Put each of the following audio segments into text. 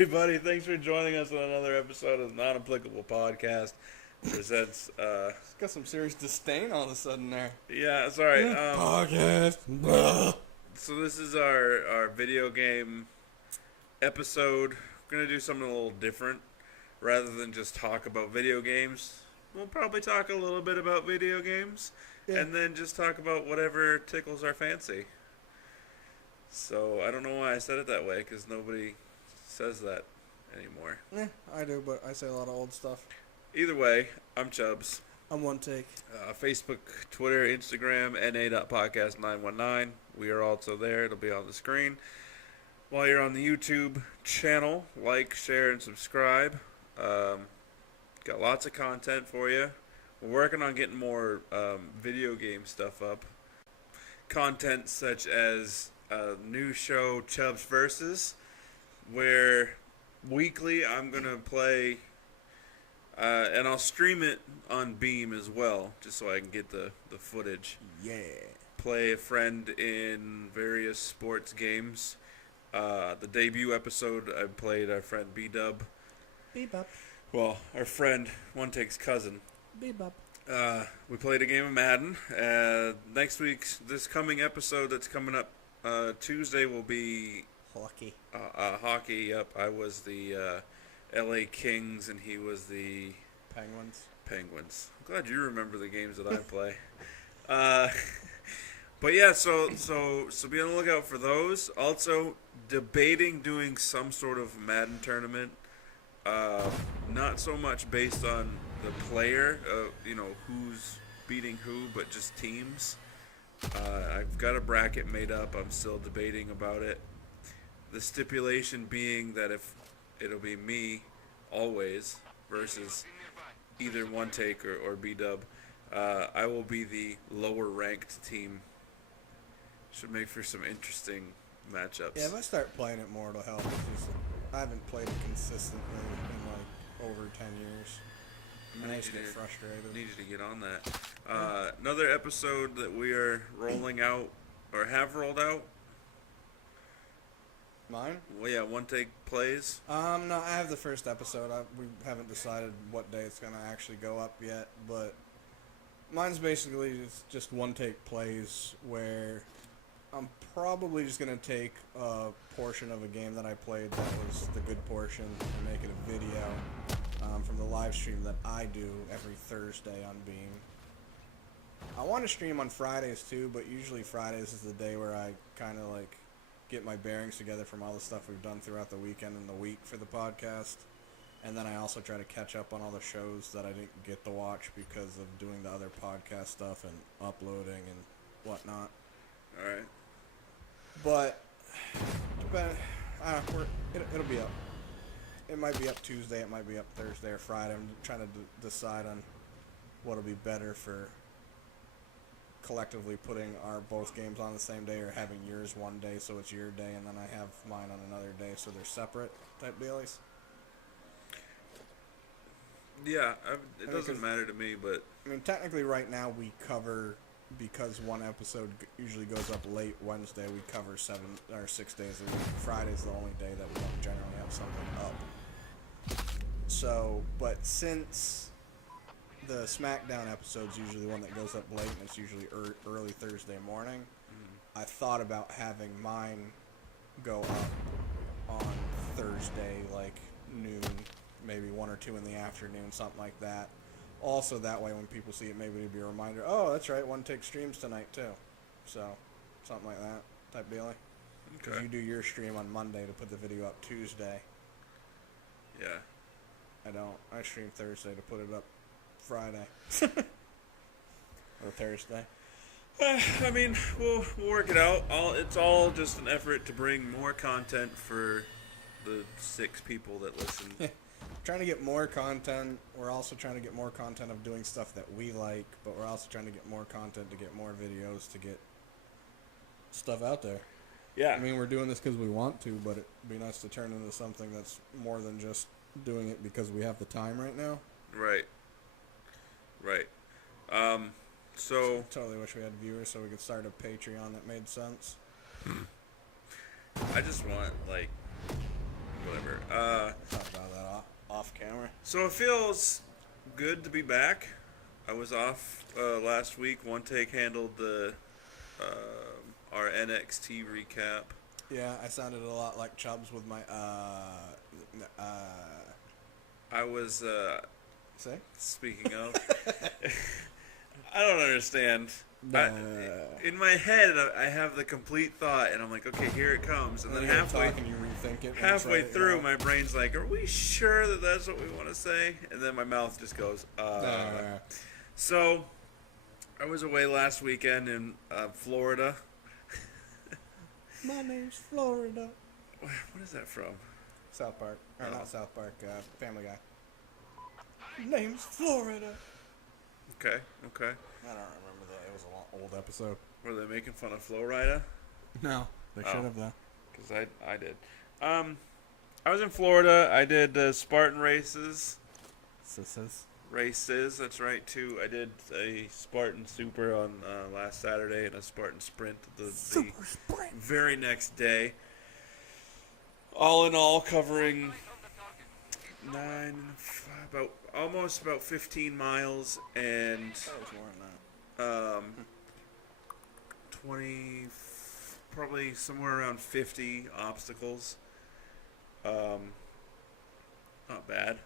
everybody. Thanks for joining us on another episode of Non Applicable Podcast. Presents, It's got some serious disdain all of a sudden there. yeah, sorry. Podcast. So this is our video game episode. We're going to do something a little different. Rather than just talk about video games, we'll probably talk a little bit about video games. Yeah. And then just talk about whatever tickles our fancy. So, I don't know why I said it that way, because nobody says that anymore. I do, but I say a lot of old stuff. Either way, I'm Chubbs. I'm one take. Facebook, Twitter, Instagram, na.podcast919. We are also there. It'll be on the screen. While you're on the YouTube channel, like, share, and subscribe. Got lots of content for you. We're working on getting more video game stuff up. Content such as a new show, CHUBBS Versus, where weekly I'm going to play, and I'll stream it on Beam as well, just so I can get the footage. Yeah. Play a friend in various sports games. The debut episode, I played our friend B-Dub. Bebop. Well, our friend, One Take's cousin. Bebop. We played a game of Madden. Next week's, this coming episode that's coming up Tuesday will be Hockey. hockey. Yep, I was the LA Kings and he was the Penguins. I'm glad you remember the games that I play. But yeah, so be on the lookout for those. Also, debating doing some sort of Madden tournament. Not so much based on the player, who's beating who, but just teams. I've got a bracket made up. I'm still debating about it. The stipulation being that if it'll be me always versus either One Take or B-Dub, I will be the lower ranked team. Should make for some interesting matchups. Yeah, if I start playing it more, it'll help. It's just, I haven't played it consistently in like over 10 years. And I just get frustrated. Need you to get on that. Another episode that we are rolling out, or have rolled out. Mine? Well, yeah, One Take plays. No, I have the first episode. We haven't decided what day it's going to actually go up yet, but mine's basically just One Take plays where I'm probably just going to take a portion of a game that I played that was the good portion and make it a video from the live stream that I do every Thursday on Beam. I want to stream on Fridays too, but usually Fridays is the day where I kind of like get my bearings together from all the stuff we've done throughout the weekend and the week for the podcast. And then I also try to catch up on all the shows that I didn't get to watch because of doing the other podcast stuff and uploading and whatnot. Alright. But it'll be up. It might be up Tuesday, it might be up Thursday or Friday. I'm trying to decide on what'll be better for collectively putting our both games on the same day or having yours one day so it's your day and then I have mine on another day so they're separate type dealies. Yeah, it doesn't matter to me, but I mean, technically right now we cover, because one episode usually goes up late Wednesday, we cover 6 days a week. Friday's the only day that we don't generally have something up. So, but since the SmackDown episode's usually the one that goes up late and it's usually early Thursday morning, I thought about having mine go up on Thursday, like noon, maybe 1 or 2 in the afternoon, something like that. Also, that way when people see it, maybe it'd be a reminder, oh, that's right, One Take streams tonight too. So, something like that type dealing. Because okay. you do your stream on Monday to put the video up Tuesday. Yeah. I don't. I stream Thursday to put it up Friday. Or Thursday. I mean, we'll work it out. It's all just an effort to bring more content for the 6 people that listen. Trying to get more content. We're also trying to get more content of doing stuff that we like, but we're also trying to get more content to get more videos to get stuff out there. Yeah. I mean, we're doing this because we want to, but it'd be nice to turn into something that's more than just doing it because we have the time right now. Right. So totally wish we had viewers so we could start a Patreon that made sense. I just want, like, whatever. Talk about that off camera. So it feels good to be back. I was off last week. One Take handled our NXT recap. Yeah, I sounded a lot like Chubbs with my I was say. speaking of. I don't understand. Nah. In my head, I have the complete thought, and I'm like, okay, here it comes. And then halfway you rethink it. halfway through, my brain's like, are we sure that that's what we want to say? And then my mouth just goes, So, I was away last weekend in Florida. My name's Florida. What is that from? South Park. Or Oh. not South Park, Family Guy. Name's Florida. Okay. I don't remember that. It was a long, old episode. Were they making fun of Flo Rida? No, they should have though. Because I did. I was in Florida. I did Spartan races. Races, that's right, too. I did a Spartan Super on last Saturday and a Spartan Sprint the Sprint. very next day. All in all, covering almost about 15 miles and That was more than that. 20, probably somewhere around 50 obstacles. Not bad.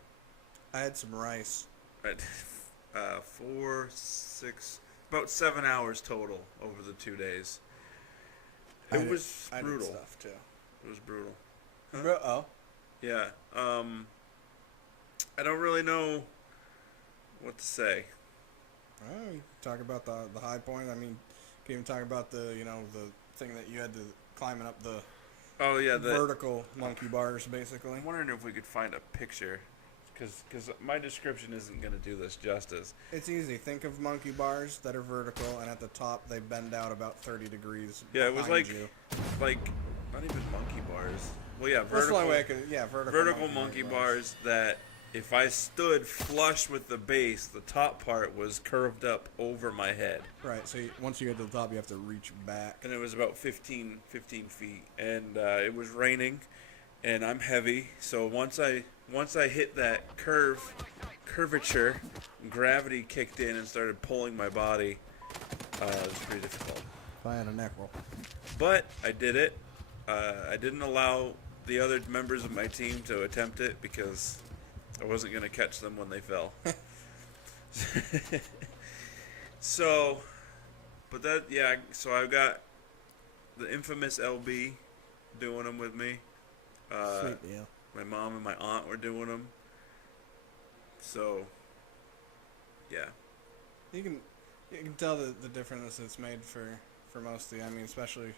I had some rice. Right. 4, 6, about 7 hours total over the 2 days. It was brutal. I did stuff too. It was brutal. Oh. Yeah. I don't really know what to say. Well, you talk about the high point. I mean, you can even talk about the thing that you had to climbing up the Oh yeah, vertical monkey bars, basically. I'm wondering if we could find a picture, because my description isn't going to do this justice. It's easy. Think of monkey bars that are vertical, and at the top they bend out about 30 degrees. Yeah, it was behind you. like not even monkey bars. Well, yeah, That's the vertical. only way I could. Yeah, Vertical monkey bars that if I stood flush with the base, the top part was curved up over my head. Right. So once you get to the top, you have to reach back. And it was about 15 feet, and it was raining, and I'm heavy. So once I hit that curvature, gravity kicked in and started pulling my body. It was pretty difficult. If I had a neck roll. But I did it. I didn't allow the other members of my team to attempt it because I wasn't going to catch them when they fell. So I've got the infamous LB doing them with me. Sweet deal. My mom and my aunt were doing them. So, yeah. You can tell the difference it's made for most of you. I mean, especially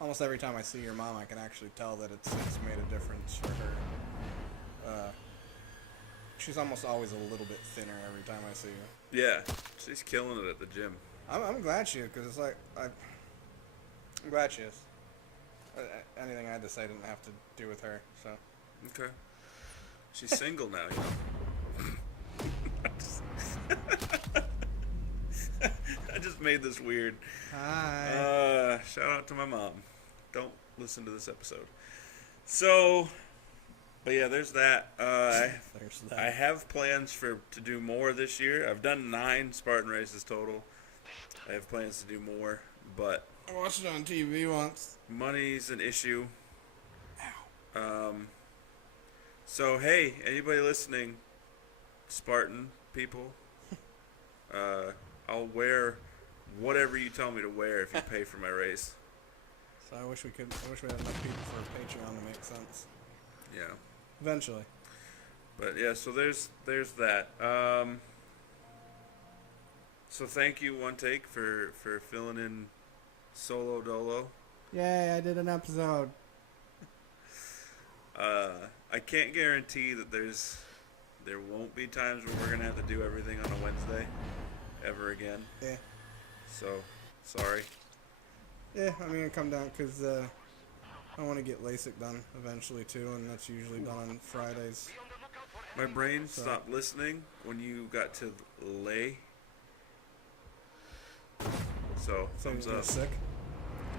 almost every time I see your mom, I can actually tell that it's made a difference for her. She's almost always a little bit thinner every time I see her. Yeah, she's killing it at the gym. I'm glad she is, because it's like I'm glad she is. Anything I had to say didn't have to do with her. So. Okay. She's single now, you know. I just made this weird. Hi. Shout out to my mom. Don't listen to this episode. So, but yeah, there's that. There's that. I have plans to do more this year. I've done 9 Spartan races total. I have plans to do more, but I watched it on TV once. money's an issue. So hey, anybody listening, Spartan people, I'll wear whatever you tell me to wear if you pay for my race. So I wish we had enough people for a Patreon to make sense. Yeah. Eventually. But yeah, so there's that. So thank you, One Take, for filling in solo dolo. Yay, I did an episode. I can't guarantee that there won't be times where we're gonna have to do everything on a Wednesday ever again. Yeah. So sorry. Yeah, I mean, it come down because I want to get LASIK done eventually too, and that's usually done on Fridays. My brain stopped listening when you got to lay. So thumbs up. Sick.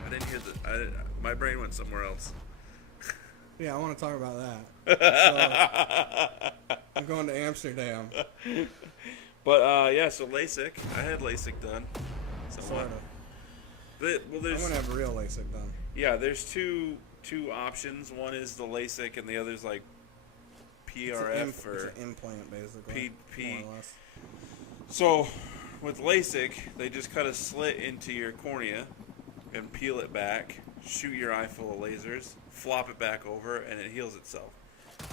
I didn't hear my brain went somewhere else. Yeah, I want to talk about that. So, I'm going to Amsterdam. But yeah, so LASIK. I had LASIK done. Sort Somewhat. of. Well, I'm there's going to have real LASIK done. yeah, there's two options. One is the LASIK, and the other's like PRF It's or an implant, basically. P. More or less. So with LASIK, they just cut a slit into your cornea and peel it back, shoot your eye full of lasers, flop it back over, and it heals itself.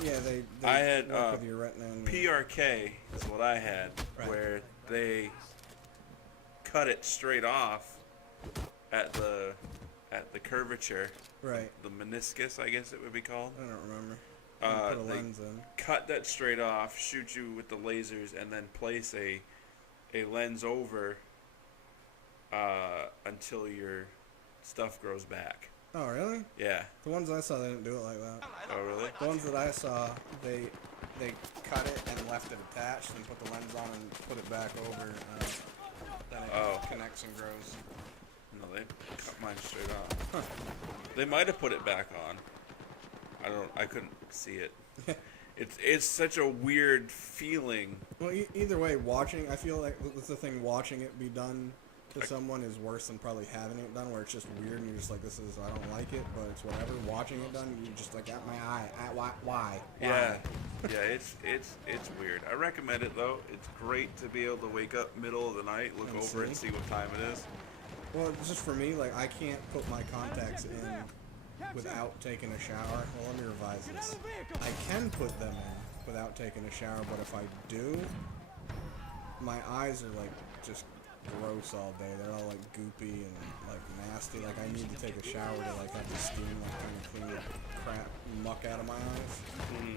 Yeah, they I had work with your retina and PRK is what I had, Right. where they cut it straight off at the curvature, right. the meniscus, I guess it would be called. I don't remember. Put a They lens in. cut that straight off, shoot you with the lasers, and then place a lens over until your stuff grows back. Oh, really? Yeah. The ones I saw, they didn't do it like that. Oh, really? The ones that I saw, they cut it and left it attached and put the lens on and put it back over. Then it connects and grows. No, they cut mine straight off. Huh. They might have put it back on. I couldn't see it. It's such a weird feeling. Well, either way, I feel like that's the thing. Watching it be done to someone is worse than probably having it done, where it's just weird and you're just like, I don't like it, but it's whatever. Watching it done, you're just like, at my eye, why? Yeah, yeah, it's weird. I recommend it though. It's great to be able to wake up middle of the night, look And over it, and see. see what time it is. Well, it's just for me, like I can't put my contacts in without taking a shower. Well, let me revise this. I can put them in without taking a shower, but if I do, my eyes are like just gross all day. They're all like goopy and like nasty. Like I need to take a shower to like have the steam like kind of clean the crap muck out of my eyes. Mm-hmm.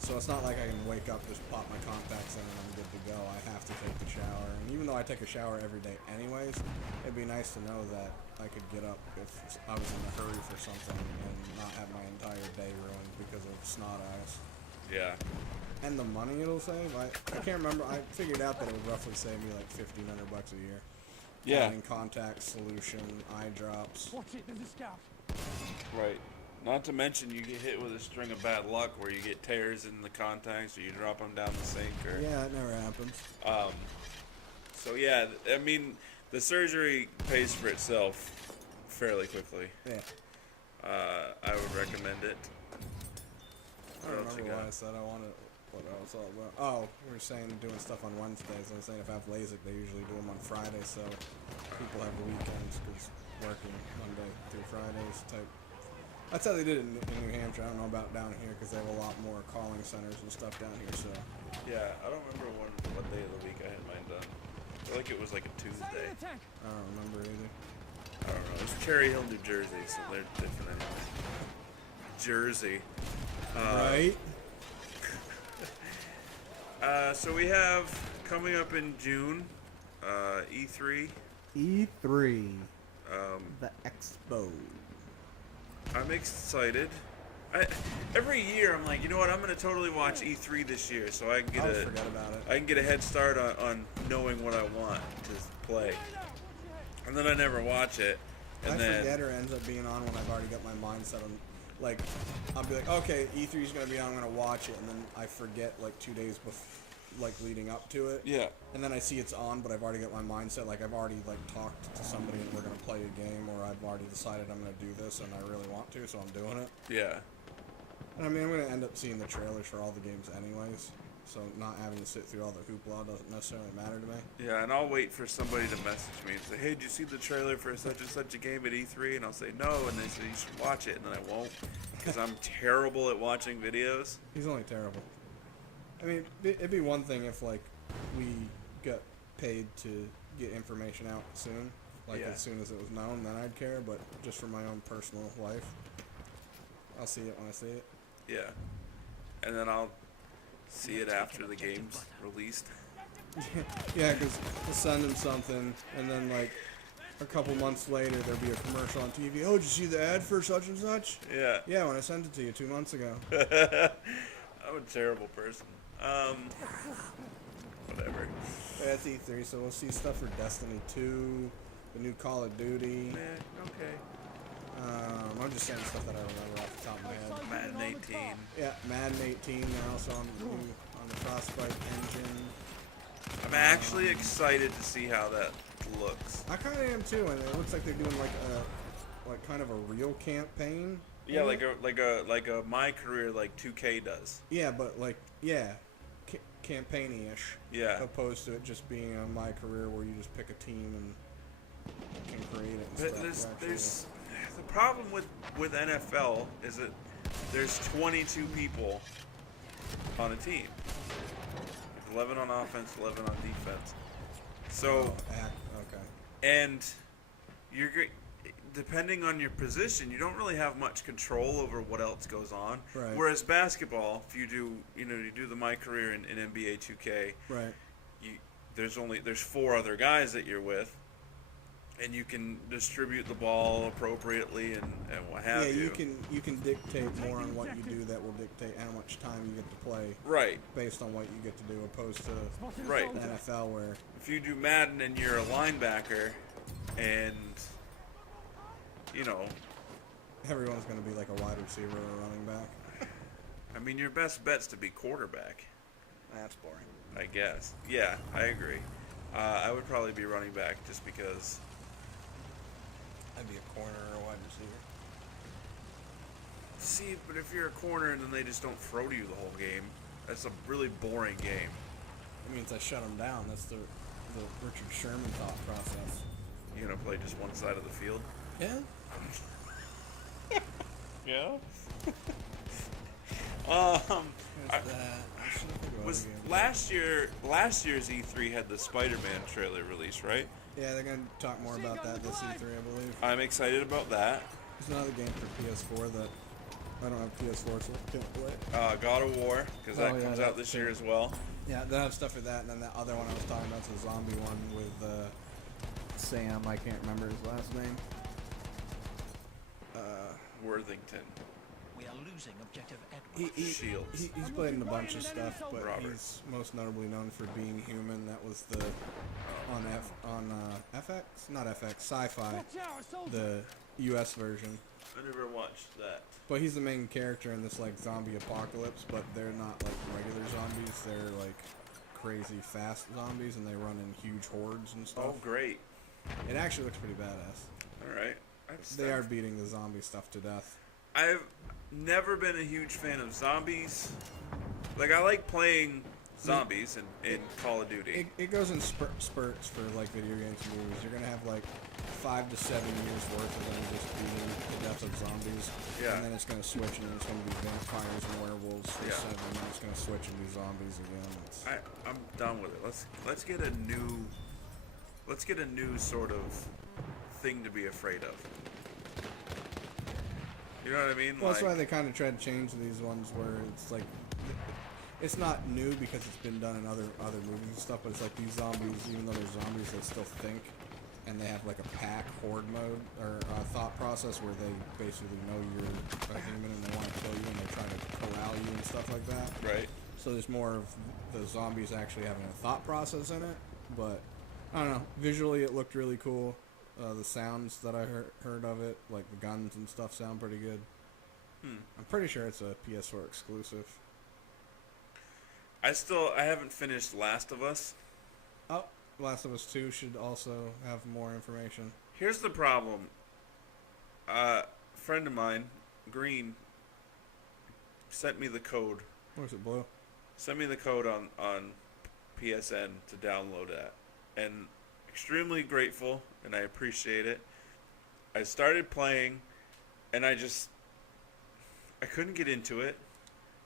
So it's not like I can wake up, just pop my contacts in, and I'm good to go. I have to take the shower. And even though I take a shower every day anyways, it'd be nice to know that I could get up if I was in a hurry for something and not have my entire day ruined because of snot eyes. Yeah. And the money it'll save, I can't remember. I figured out that it would roughly save me like $1,500 a year. Yeah. Counting contacts, solution, eye drops. Watch it, there's a scout. Right. Not to mention you get hit with a string of bad luck where you get tears in the contacts or you drop them down the sink or. Yeah, it never happens. So yeah, I mean, the surgery pays for itself fairly quickly. Yeah. I would recommend it. I don't remember why I said I wanted what I was all about. Oh, we were saying doing stuff on Wednesdays. I was saying if I have LASIK, they usually do them on Fridays, so people have the weekends because working Monday through Fridays type. That's how they did it in New Hampshire. I don't know about down here because they have a lot more calling centers and stuff down here. So Yeah, I don't remember what day of the week I had mine done. I feel like it was like a Tuesday. I don't remember either. I don't know. It's Cherry Hill, New Jersey, so they're different anyway. Jersey. Right. So we have coming up in June, E3. E3. The Expo. I'm excited. Every year I'm like, you know what? I'm gonna totally watch E3 this year, so I can get Forget about it. I can get a head start on knowing what I want to play. And then I never watch it. And I then forget or ends up being on when I've already got my mindset on. Like, I'll be like, okay, E3 is gonna be on. I'm gonna watch it, and then I forget like 2 days like leading up to it. yeah, And then I see it's on, but I've already got my mindset. Like I've already like talked to somebody and we're gonna play a game, or I've already decided I'm gonna do this and I really want to, so I'm doing it. yeah, And I mean, I'm gonna end up seeing the trailers for all the games anyways, so not having to sit through all the hoopla doesn't necessarily matter to me. yeah. And I'll wait for somebody to message me and say, hey, did you see the trailer for such and such a game at E3? And I'll say no, and they say you should watch it, and then I won't because I'm terrible at watching videos. He's only terrible. I mean, it'd be one thing if like we got paid to get information out soon, like Yeah. as soon as it was known, then I'd care. But just for my own personal life, I'll see it when I see it. Yeah, and then I'll see it after the game's released. Yeah, because we'll send him something, and then like a couple months later there'll be a commercial on TV. Oh, did you see the ad for such and such? Yeah. Yeah, when I sent it to you 2 months ago. I'm a terrible person. Whatever. That's E3, so we'll see stuff for Destiny 2, the new Call of Duty. Okay. I'm just saying stuff that I remember off the top of my head. Madden 18. Yeah, Madden 18. They're also on the Frostbite engine. I'm actually excited to see how that looks. I kind of am too, and it looks like they're doing like kind of a real campaign. Yeah, like a My Career like 2K does. Yeah, but campaign-ish. Yeah. Opposed to it just being a My Career where you just pick a team and can create it. And stuff. There's the problem with NFL is that there's 22 people on a team. 11 on offense, 11 on defense. So, okay. And you're depending on your position, you don't really have much control over what else goes on. Right. Whereas basketball, if you do the My Career in NBA 2K, right. There's 4 other guys that you're with, and you can distribute the ball appropriately and what have you. Yeah, you can dictate more on what you do that will dictate how much time you get to play. Right. Based on what you get to do, opposed to the NFL where if you do Madden and you're a linebacker, and everyone's going to be like a wide receiver or a running back. I mean, your best bet's to be quarterback. That's boring. I guess. Yeah, I agree. I would probably be running back just because. I'd be a corner or a wide receiver. See, but if you're a corner and then they just don't throw to you the whole game, that's a really boring game. It means I shut them down. That's the Richard Sherman thought process. You're going to play just one side of the field? Yeah. Yeah. Was last year's E3 had the Spider-Man trailer release, right? Yeah, they're gonna talk more about that this E3, I believe. I'm excited about that. There's another game for PS4 that I don't have PS4, so I can't play. God of War, because that comes out this year as well. Yeah, they have stuff for that, and then the other one I was talking about is the zombie one with Sam. I can't remember his last name. Worthington. We are losing objective Edward. Shields. He's played in a bunch of stuff, but Robert. he's most notably known for Being Human. That was on FX, not FX, Sci-Fi, the U.S. version. I never watched that. But he's the main character in this like zombie apocalypse, but they're not like regular zombies. They're like crazy fast zombies, and they run in huge hordes and stuff. Oh, great. It actually looks pretty badass. All right. They are beating the zombie stuff to death. I've never been a huge fan of zombies. Like, I like playing zombies in Call of Duty. It goes in spurts for like video games and movies. You're gonna have like 5 to 7 years worth of them just beating the death of zombies. Yeah. And then it's gonna switch, and then it's gonna be vampires and werewolves for 7, and then it's gonna switch and be zombies again. I'm done with it. Let's get a new sort of thing to be afraid of. You know what I mean? Well, that's why they kind of tried to change these ones where it's like, it's not new because it's been done in other movies and stuff, but it's like these zombies, even though they're zombies, they still think, and they have like a pack horde mode or thought process where they basically know you're a human and they want to kill you and they try to corral you and stuff like that. Right. So there's more of the zombies actually having a thought process in it, but I don't know. Visually, it looked really cool. The sounds that I heard of it, like the guns and stuff, sound pretty good. I'm pretty sure it's a PS4 exclusive. I haven't finished Last of Us. Oh, Last of Us 2 should also have more information. Here's the problem. A friend of mine, Green, sent me the code. Or is it blue? Sent me the code on PSN to download that. And extremely grateful, and I appreciate it. I started playing, and I couldn't get into it,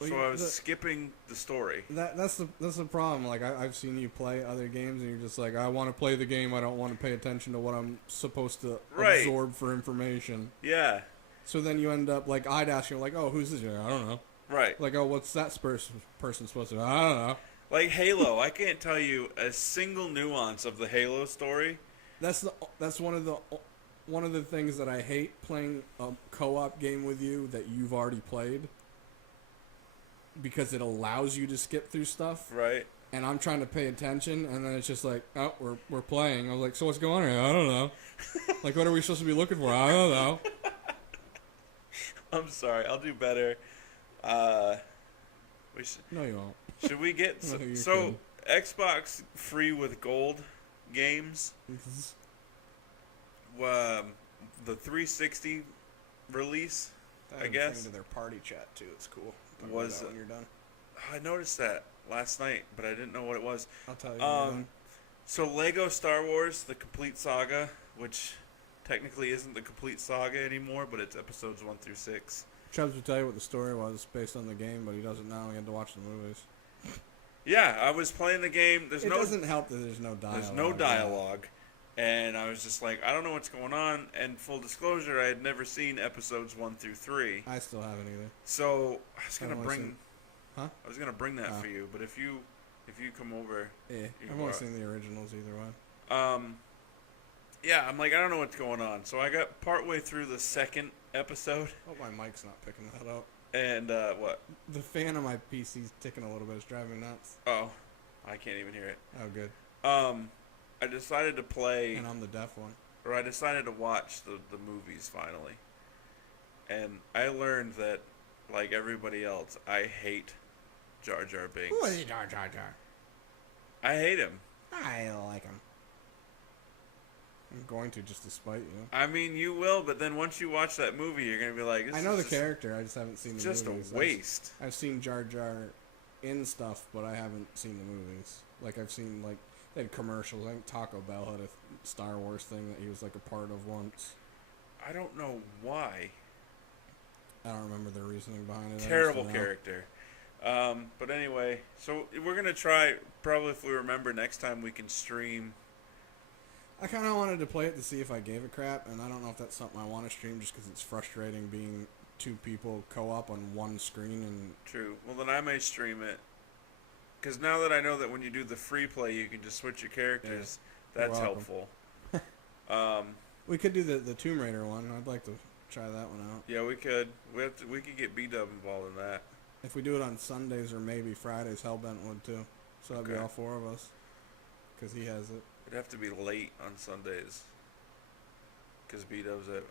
so I was skipping the story. That's the problem. Like I've seen you play other games, and you're just like, I want to play the game. I don't want to pay attention to what I'm supposed to absorb for information. Yeah. So then you end up like I'd ask you like, oh, who's this guy? I don't know. Right. Like, oh, what's that person supposed to do? I don't know. Like Halo, I can't tell you a single nuance of the Halo story. That's one of the things that I hate playing a co-op game with you that you've already played, because it allows you to skip through stuff. Right. And I'm trying to pay attention, and then it's just like, oh, we're playing. I was like, so what's going on here? I don't know. Like, what are we supposed to be looking for? I don't know. I'm sorry. I'll do better. Uh, we should. No, you won't. Should we get No, you're so Xbox free with gold games? The 360 release, I guess. To their party chat too. It's cool. Was when you're done. I noticed that last night, but I didn't know what it was. I'll tell you. When you're done. So Lego Star Wars: The Complete Saga, which technically isn't the complete saga anymore, but it's episodes 1 through 6. Chubbs would tell you what the story was based on the game, but he doesn't know. He had to watch the movies. Yeah, I was playing the game. It doesn't help that there's no dialogue. There's no dialogue. And I was just like, I don't know what's going on. And full disclosure, I had never seen episodes 1 through 3. I still haven't either. So I was gonna bring, Huh? I was gonna bring that for you. But if you come over, Yeah, I've only seen the originals either way. Yeah, I'm like, I don't know what's going on. So I got partway through the second episode. Oh, my mic's not picking that up. And what? The fan on my PC's ticking a little bit. It's driving me nuts. Oh, I can't even hear it. Oh, good. I decided to play, And I'm the deaf one. or I decided to watch the movies finally. And I learned that, like everybody else, I hate Jar Jar Binks. Who is Jar Jar Jar? I hate him. I like him. I'm going to, just to spite you. I mean, you will, but then once you watch that movie, you're gonna be like, this I know is the character. I just haven't seen the just movies. a waste. I've seen Jar Jar in stuff, but I haven't seen the movies. Like, I've seen, like, they had commercials. I think Taco Bell had a Star Wars thing that he was, like, a part of once. I don't know why. I don't remember the reasoning behind it. Terrible character. But anyway, so we're gonna try. Probably if we remember next time, we can stream. I kind of wanted to play it to see if I gave a crap, and I don't know if that's something I want to stream just because it's frustrating being two people co-op on one screen. And True. Well, then I may stream it. Because now that I know that when you do the free play, you can just switch your characters, that's helpful. We could do the Tomb Raider one. I'd like to try that one out. Yeah, we could. We could get B-Dub involved in that. If we do it on Sundays or maybe Fridays, Hellbent would too. So that'd be all four of us. Because he has it. It'd have to be late on Sundays. Because B-Dub's it.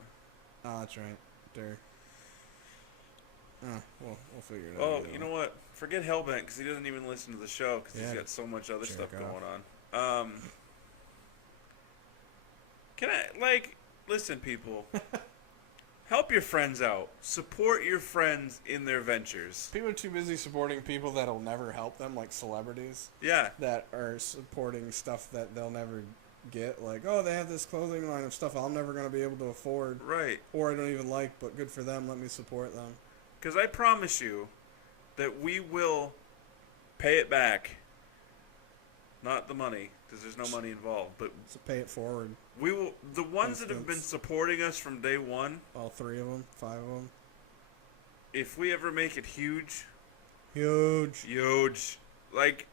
Oh, that's right. There. We'll figure it out. Oh, you know what? Forget Hellbent because he doesn't even listen to the show because he's got so much other stuff going on. Can I, listen, people. Help your friends out. Support your friends in their ventures. People are too busy supporting people that'll never help them, like celebrities. Yeah. That are supporting stuff that they'll never get. Like, oh, they have this clothing line of stuff I'm never going to be able to afford. Right. Or I don't even like, but good for them. Let me support them. Because I promise you that we will pay it back. Not the money, because there's no money involved, but So pay it forward. we will. The ones that have been supporting us from day one. All 3 of them, 5 of them. If we ever make it huge, Huge. like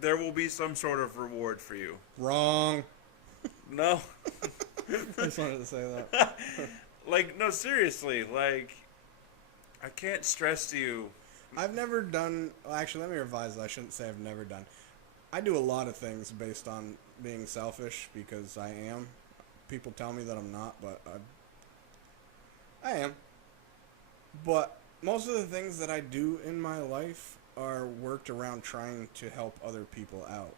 there will be some sort of reward for you. Wrong. No. I just wanted to say that. No, seriously, I can't stress to you. I've never done. Well, actually, let me revise that. I shouldn't say I've never done. I do a lot of things based on being selfish because I am. People tell me that I'm not, but I am. But most of the things that I do in my life are worked around trying to help other people out.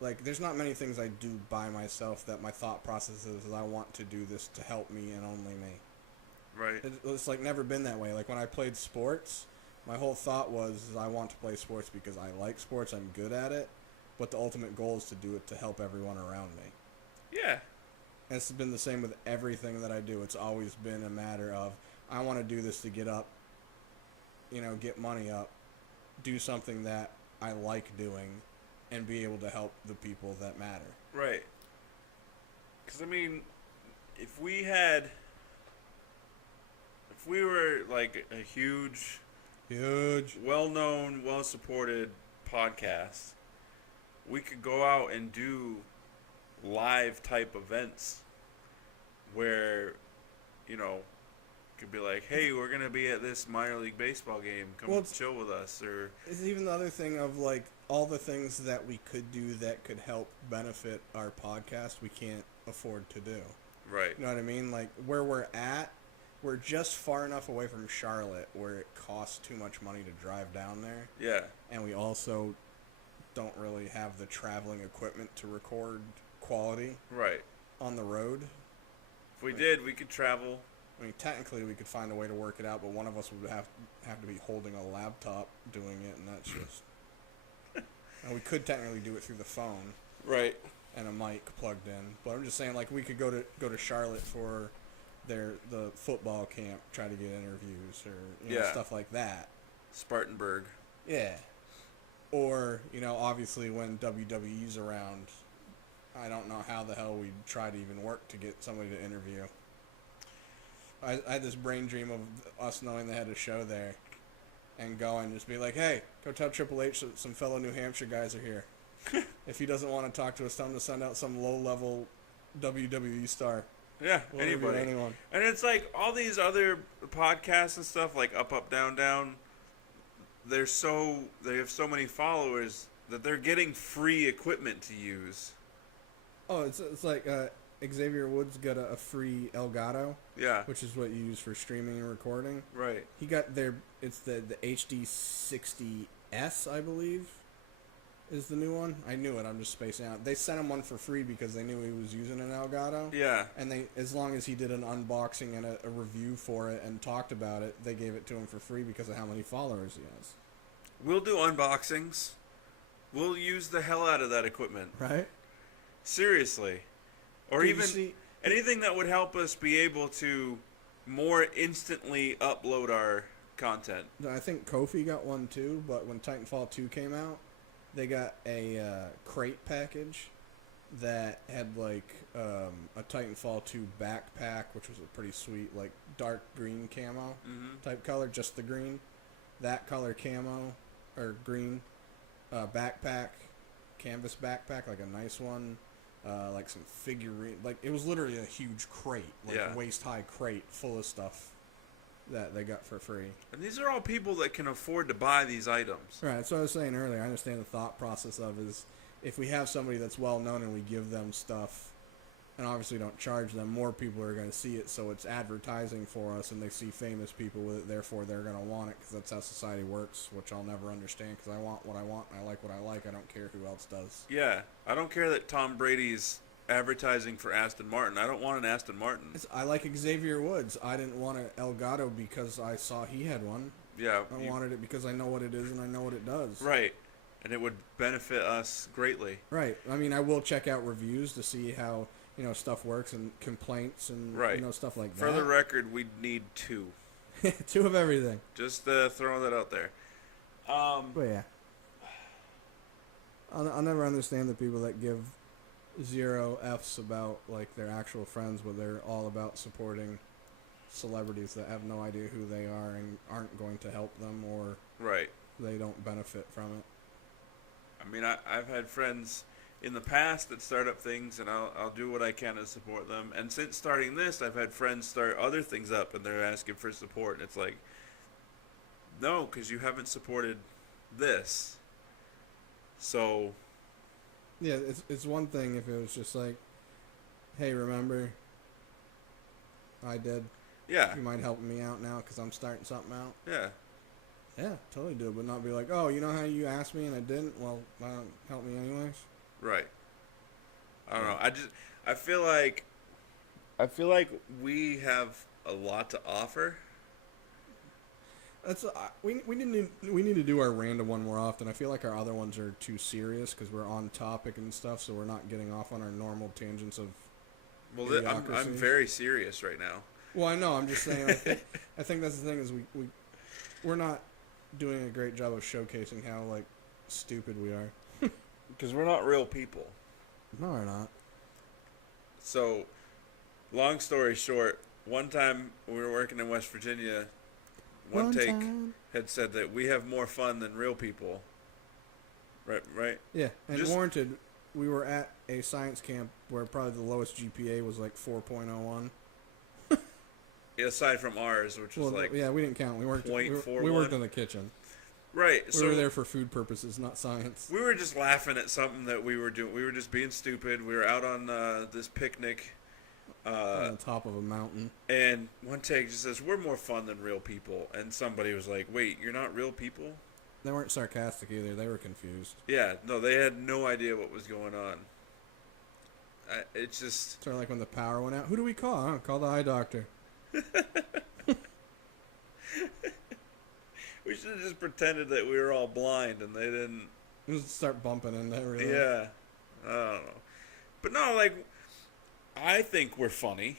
Like, there's not many things I do by myself that my thought process is I want to do this to help me and only me. Right. It's never been that way. Like when I played sports, my whole thought was I want to play sports because I like sports, I'm good at it, but the ultimate goal is to do it to help everyone around me. Yeah. And it's been the same with everything that I do. It's always been a matter of I want to do this to get up, get money up, do something that I like doing, and be able to help the people that matter. Right. Because, if we were a huge, well-known, well-supported podcast, we could go out and do live type events where, could be like, hey, we're going to be at this minor league baseball game. Come chill with us. Or it's even the other thing of all the things that we could do that could help benefit our podcast we can't afford to do. Right. You know what I mean? Like where we're at we're just far enough away from Charlotte where it costs too much money to drive down there. Yeah. And we also don't really have the traveling equipment to record quality Right. on the road. If we did, we could travel. I mean, technically we could find a way to work it out, but one of us would have to be holding a laptop doing it, and that's just... and we could technically do it through the phone. Right. And a mic plugged in. But I'm just saying, like, we could go to Charlotte for the football camp, try to get interviews or stuff like that. Spartanburg. Yeah. Or, obviously when WWE's around, I don't know how the hell we'd try to even work to get somebody to interview. I had this brain dream of us knowing they had a show there and going, just be like, hey, go tell Triple H that some fellow New Hampshire guys are here. If he doesn't want to talk to us, tell him to send out some low-level WWE star. Yeah, We'll anybody. interview anyone. And it's like all these other podcasts and stuff, like Up, Up, Down, Down, they have so many followers that they're getting free equipment to use. Oh, it's like Xavier Woods got a free Elgato. Yeah. Which is what you use for streaming and recording. Right. He got it's the HD60S, I believe, is the new one. I knew it, I'm just spacing out. They sent him one for free because they knew he was using an Elgato. Yeah. And as long as he did an unboxing and a review for it and talked about it, they gave it to him for free because of how many followers he has. We'll do unboxings. We'll use the hell out of that equipment. Right? Seriously. Or Dude, even anything that would help us be able to more instantly upload our content. I think Kofi got one too, but when Titanfall 2 came out, they got a crate package that had like a Titanfall 2 backpack, which was a pretty sweet, like dark green camo type color, just the green. That color camo, or green backpack, canvas backpack, like a nice one. Like some figurine, like it was literally a huge crate, like a waist-high crate full of stuff that they got for free. And these are all people that can afford to buy these items. Right, that's what I was saying earlier. I understand the thought process of is if we have somebody that's well-known and we give them stuff, and obviously don't charge them, more people are going to see it, so it's advertising for us, and they see famous people with it, therefore they're going to want it, because that's how society works, which I'll never understand, because I want what I want, and I like what I like. I don't care who else does. Yeah, I don't care that Tom Brady's advertising for Aston Martin. I don't want an Aston Martin. I like Xavier Woods. I didn't want an Elgato because I saw he had one. Yeah. I wanted it because I know what it is and I know what it does. Right. And it would benefit us greatly. Right. I mean, I will check out reviews to see how, stuff works and complaints and, stuff like that. For the record, we need 2. 2 of everything. Just throwing that out there. But yeah. I'll never understand the people that give 0 Fs about, like, their actual friends, but they're all about supporting celebrities that have no idea who they are and aren't going to help them, or they don't benefit from it. I mean, I've had friends in the past that start up things, and I'll do what I can to support them. And since starting this, I've had friends start other things up, and they're asking for support. And it's like, no, because you haven't supported this. So... yeah, it's one thing if it was just like, hey, remember, I did. Yeah. You mind helping me out now because I'm starting something out? Yeah. Yeah, totally do it, but not be like, oh, you know how you asked me and I didn't? Well, help me anyways. Right. I don't know. I feel like we have a lot to offer. That's we need to do our random one more often. I feel like our other ones are too serious because we're on topic and stuff, so we're not getting off on our normal tangents of. Well, I'm very serious right now. Well, I know. I'm just saying. I think that's the thing is we're not doing a great job of showcasing how like stupid we are. Because we're not real people. No, we're not. So, long story short, one time we were working in West Virginia, one take had said that we have more fun than real people. Right? Yeah, and warranted, we were at a science camp where probably the lowest GPA was like 4.01. Aside from ours, which was like... yeah, we didn't count. We worked in the kitchen. Right. We were there for food purposes, not science. We were just laughing at something that we were doing. We were just being stupid. We were out on this picnic, On the top of a mountain. And one take just says, "We're more fun than real people." And somebody was like, "Wait, you're not real people?" They weren't sarcastic either. They were confused. Yeah, no, they had no idea what was going on. It's just... Sort of like when the power went out. Who do we call? Huh? Call the eye doctor. We should have just pretended that we were all blind and they didn't... Just start bumping in there, really. Yeah. I don't know. But no, like, I think we're funny.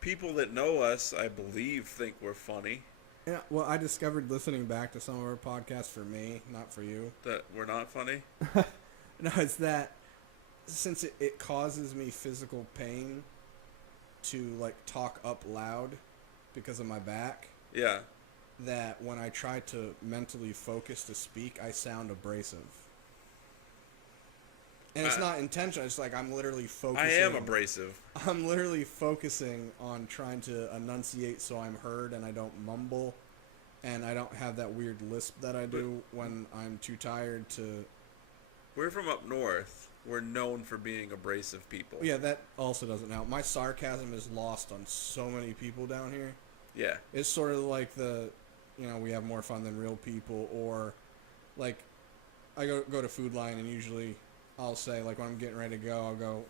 People that know us, I believe, think we're funny. Yeah, well, I discovered listening back to some of our podcasts for me, not for you. That we're not funny? No, it's that since it causes me physical pain to, like, talk up loud because of my back, Yeah. that when I try to mentally focus to speak, I sound abrasive. And it's not intentional. It's like I'm literally focusing. I am abrasive. I'm literally focusing on trying to enunciate so I'm heard and I don't mumble, and I don't have that weird lisp that I do when I'm too tired to... We're from up north. We're known for being abrasive people. Yeah, that also doesn't help. My sarcasm is lost on so many people down here. Yeah. It's sort of like the, we have more fun than real people, or like I go to Food Lion and usually I'll say, like, when I'm getting ready to go, I'll go,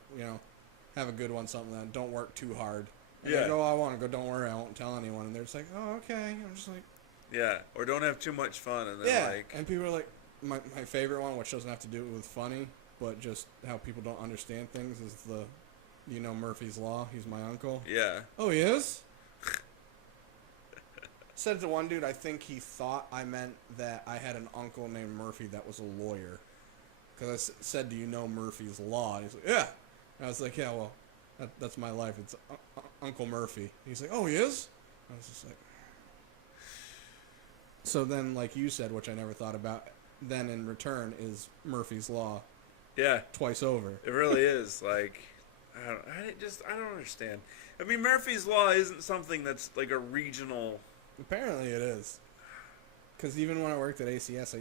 have a good one, something that don't work too hard. And Yeah. they go, I want to go, don't worry, I won't tell anyone. And they're just like, oh, okay. I'm just like, Yeah. Or don't have too much fun. And then yeah. like... And people are like, my favorite one, which doesn't have to do with funny, but just how people don't understand things, is the, Murphy's Law. He's my uncle. Yeah. Oh, he is? Said to one dude, I think he thought I meant that I had an uncle named Murphy that was a lawyer. Because I said, do you know Murphy's Law? And he's like, yeah. And I was like, yeah, well, that's my life. It's Uncle Murphy. He's like, oh, he is? I was just like... So then, like you said, which I never thought about, then in return is Murphy's Law. Yeah. Twice over. It really is. Like, I don't understand. I mean, Murphy's Law isn't something that's like a regional... Apparently it is. Because even when I worked at ACS,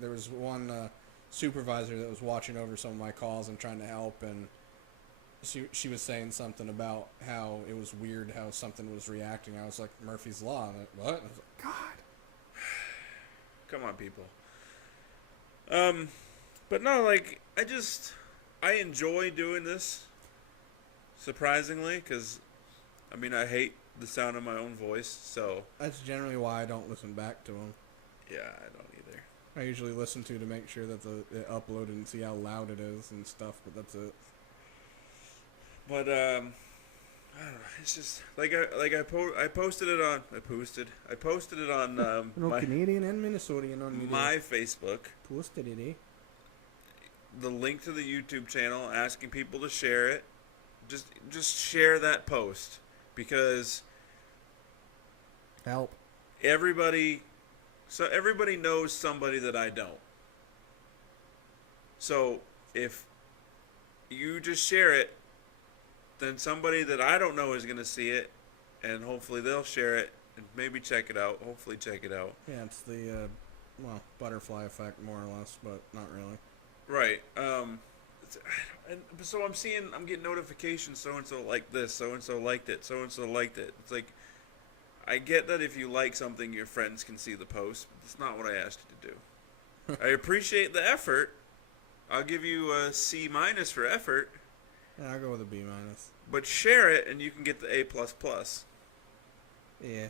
there was one supervisor that was watching over some of my calls and trying to help, and she was saying something about how it was weird how something was reacting. I was like, Murphy's Law. And what? I was like, God. Come on, people. But no, like, I enjoy doing this, surprisingly, because, I mean, I hate the sound of my own voice, so... That's generally why I don't listen back to them. Yeah, I don't either. I usually listen to make sure that it uploaded and see how loud it is and stuff, but that's it. But, I don't know, it's just, I posted it on, my... Canadian and Minnesotan on my Facebook. Posted it, eh? The link to the YouTube channel, asking people to share it. Just share that post. Because help everybody knows somebody that I don't. So if you just share it, then somebody that I don't know is going to see it, and hopefully they'll share it and maybe check it out. Hopefully check it out. Yeah, it's the butterfly effect, more or less, but not really. Right. And so I'm getting notifications, so-and-so liked this, so-and-so liked it, so-and-so liked it. It's like, I get that if you like something, your friends can see the post, but that's not what I asked you to do. I appreciate the effort. I'll give you a C- for effort. Yeah, I'll go with a B-. But share it, and you can get the A++. Yeah.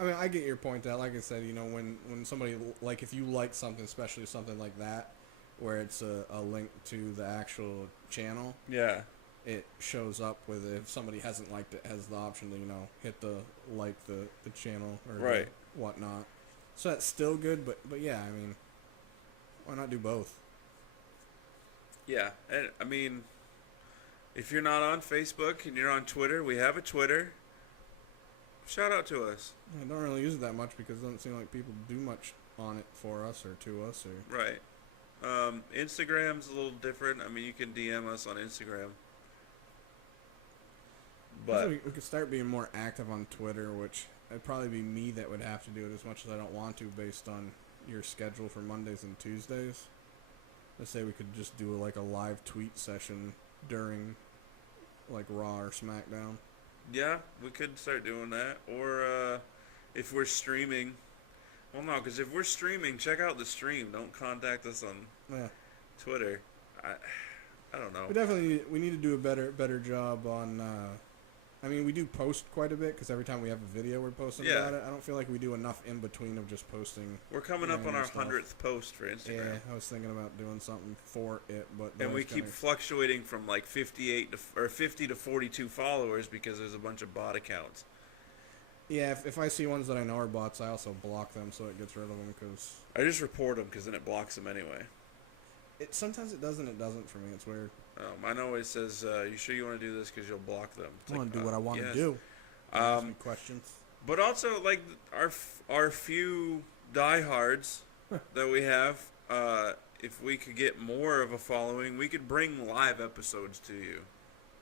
I mean, I get your point out. Like I said, when somebody, like, if you like something, especially something like that, where it's a link to the actual channel. Yeah. It shows up with it. If somebody hasn't liked it, has the option to, hit the channel or right. whatnot. So that's still good, but yeah, I mean, why not do both? Yeah, and I mean, if you're not on Facebook and you're on Twitter, we have a Twitter. Shout out to us. I don't really use it that much because it doesn't seem like people do much on it for us or to us or. Right. Instagram's a little different. I mean, you can DM us on Instagram. But we could start being more active on Twitter, which it'd probably be me that would have to do it as much as I don't want to based on your schedule for Mondays and Tuesdays. Let's say we could just do like a live tweet session during like Raw or SmackDown. Yeah, we could start doing that. Or if we're streaming, well, no, because if we're streaming, check out the stream. Don't contact us on Yeah. Twitter. I don't know. We need to do a better job on. I mean, we do post quite a bit because every time we have a video, we're posting about it. I don't feel like we do enough in between of just posting. We're coming up on our stuff. 100th post for Instagram. Yeah, I was thinking about doing something for it, but And we keep fluctuating from like 50 to 42 followers because there's a bunch of bot accounts. Yeah, if I see ones that I know are bots, I also block them so it gets rid of them because I just report them because then it blocks them anyway. Sometimes it does and it doesn't for me. It's weird. Mine always says, "You sure you want to do this? Because you'll block them." It's I want to do what I want yes. to do. Ask me questions. But also, like our few diehards that we have, if we could get more of a following, we could bring live episodes to you.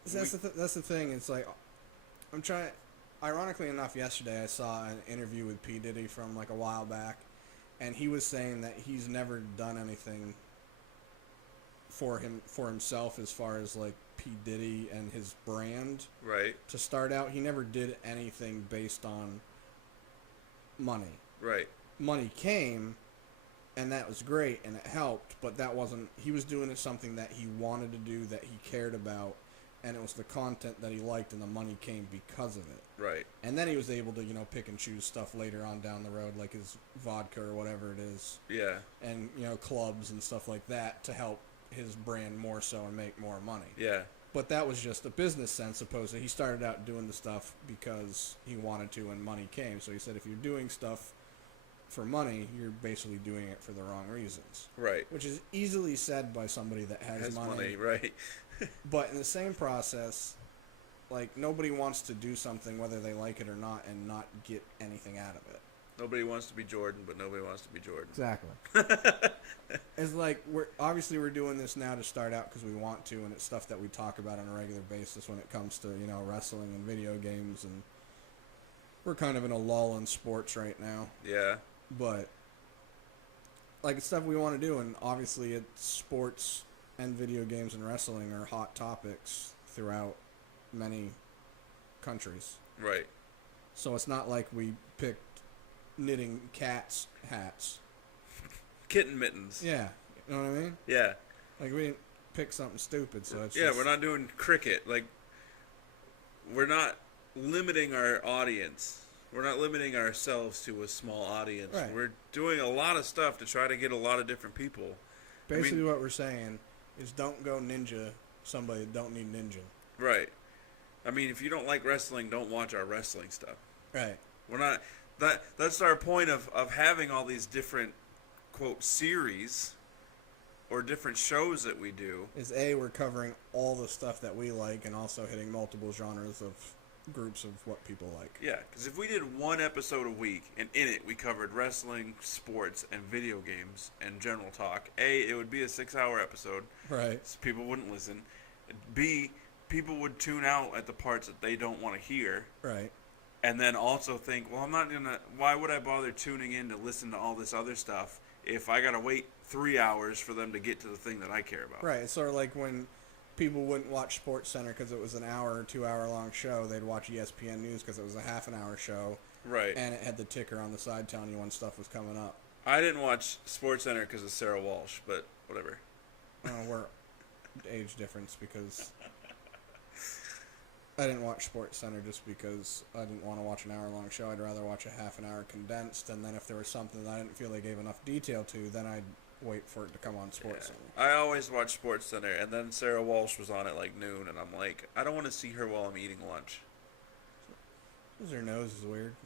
That's the thing. It's like I'm trying. Ironically enough, yesterday I saw an interview with P. Diddy from like a while back, and he was saying that he's never done anything for himself as far as like P. Diddy and his brand. Right. To start out, he never did anything based on money. Right. Money came, and that was great, and it helped, but that wasn't. He was doing it something that he wanted to do, that he cared about, and it was the content that he liked, and the money came because of it. Right. And then he was able to, pick and choose stuff later on down the road, like his vodka or whatever it is. Yeah. And, clubs and stuff like that to help his brand more so and make more money. Yeah. But that was just a business sense, supposedly. He started out doing the stuff because he wanted to and money came. So he said if you're doing stuff for money, you're basically doing it for the wrong reasons. Right. Which is easily said by somebody that has money. Right. But in the same process, like, nobody wants to do something whether they like it or not and not get anything out of it. Nobody wants to be Jordan, but nobody wants to be Jordan. Exactly. It's like we're doing this now to start out because we want to, and it's stuff that we talk about on a regular basis when it comes to wrestling and video games, and we're kind of in a lull in sports right now. Yeah. But like, it's stuff we want to do, and obviously it's sports and video games and wrestling are hot topics throughout many countries. Right. So it's not like we picked knitting cats hats. Kitten mittens. Yeah. You know what I mean? Yeah. Like, we didn't pick something stupid, so it's we're not doing cricket. Like, we're not limiting our audience. We're not limiting ourselves to a small audience. Right. We're doing a lot of stuff to try to get a lot of different people. Basically, what we're saying is don't go ninja somebody that don't need ninja. Right. I mean, if you don't like wrestling, don't watch our wrestling stuff. Right. We're not... That's our point of having all these different, quote, series or different shows that we do. Is we're covering all the stuff that we like and also hitting multiple genres of groups of what people like. Yeah, because if we did one episode a week, and in it we covered wrestling, sports, and video games, and general talk, it would be a 6-hour episode. Right. So people wouldn't listen. B, people would tune out at the parts that they don't want to hear. Right. And then also think, well, I'm not going to... Why would I bother tuning in to listen to all this other stuff if I got to wait 3 hours for them to get to the thing that I care about? Right. It's sort of like when people wouldn't watch SportsCenter because it was an hour or 2 hour long show. They'd watch ESPN News because it was a half an hour show. Right. And it had the ticker on the side telling you when stuff was coming up. I didn't watch SportsCenter because of Sarah Walsh, but whatever. We're age difference because... I didn't watch SportsCenter just because I didn't want to watch an hour-long show. I'd rather watch a half an hour condensed, and then if there was something that I didn't feel they gave enough detail to, then I'd wait for it to come on SportsCenter. Yeah. I always watch SportsCenter, and then Sarah Walsh was on at like noon, and I'm like, I don't want to see her while I'm eating lunch. Because her nose is weird.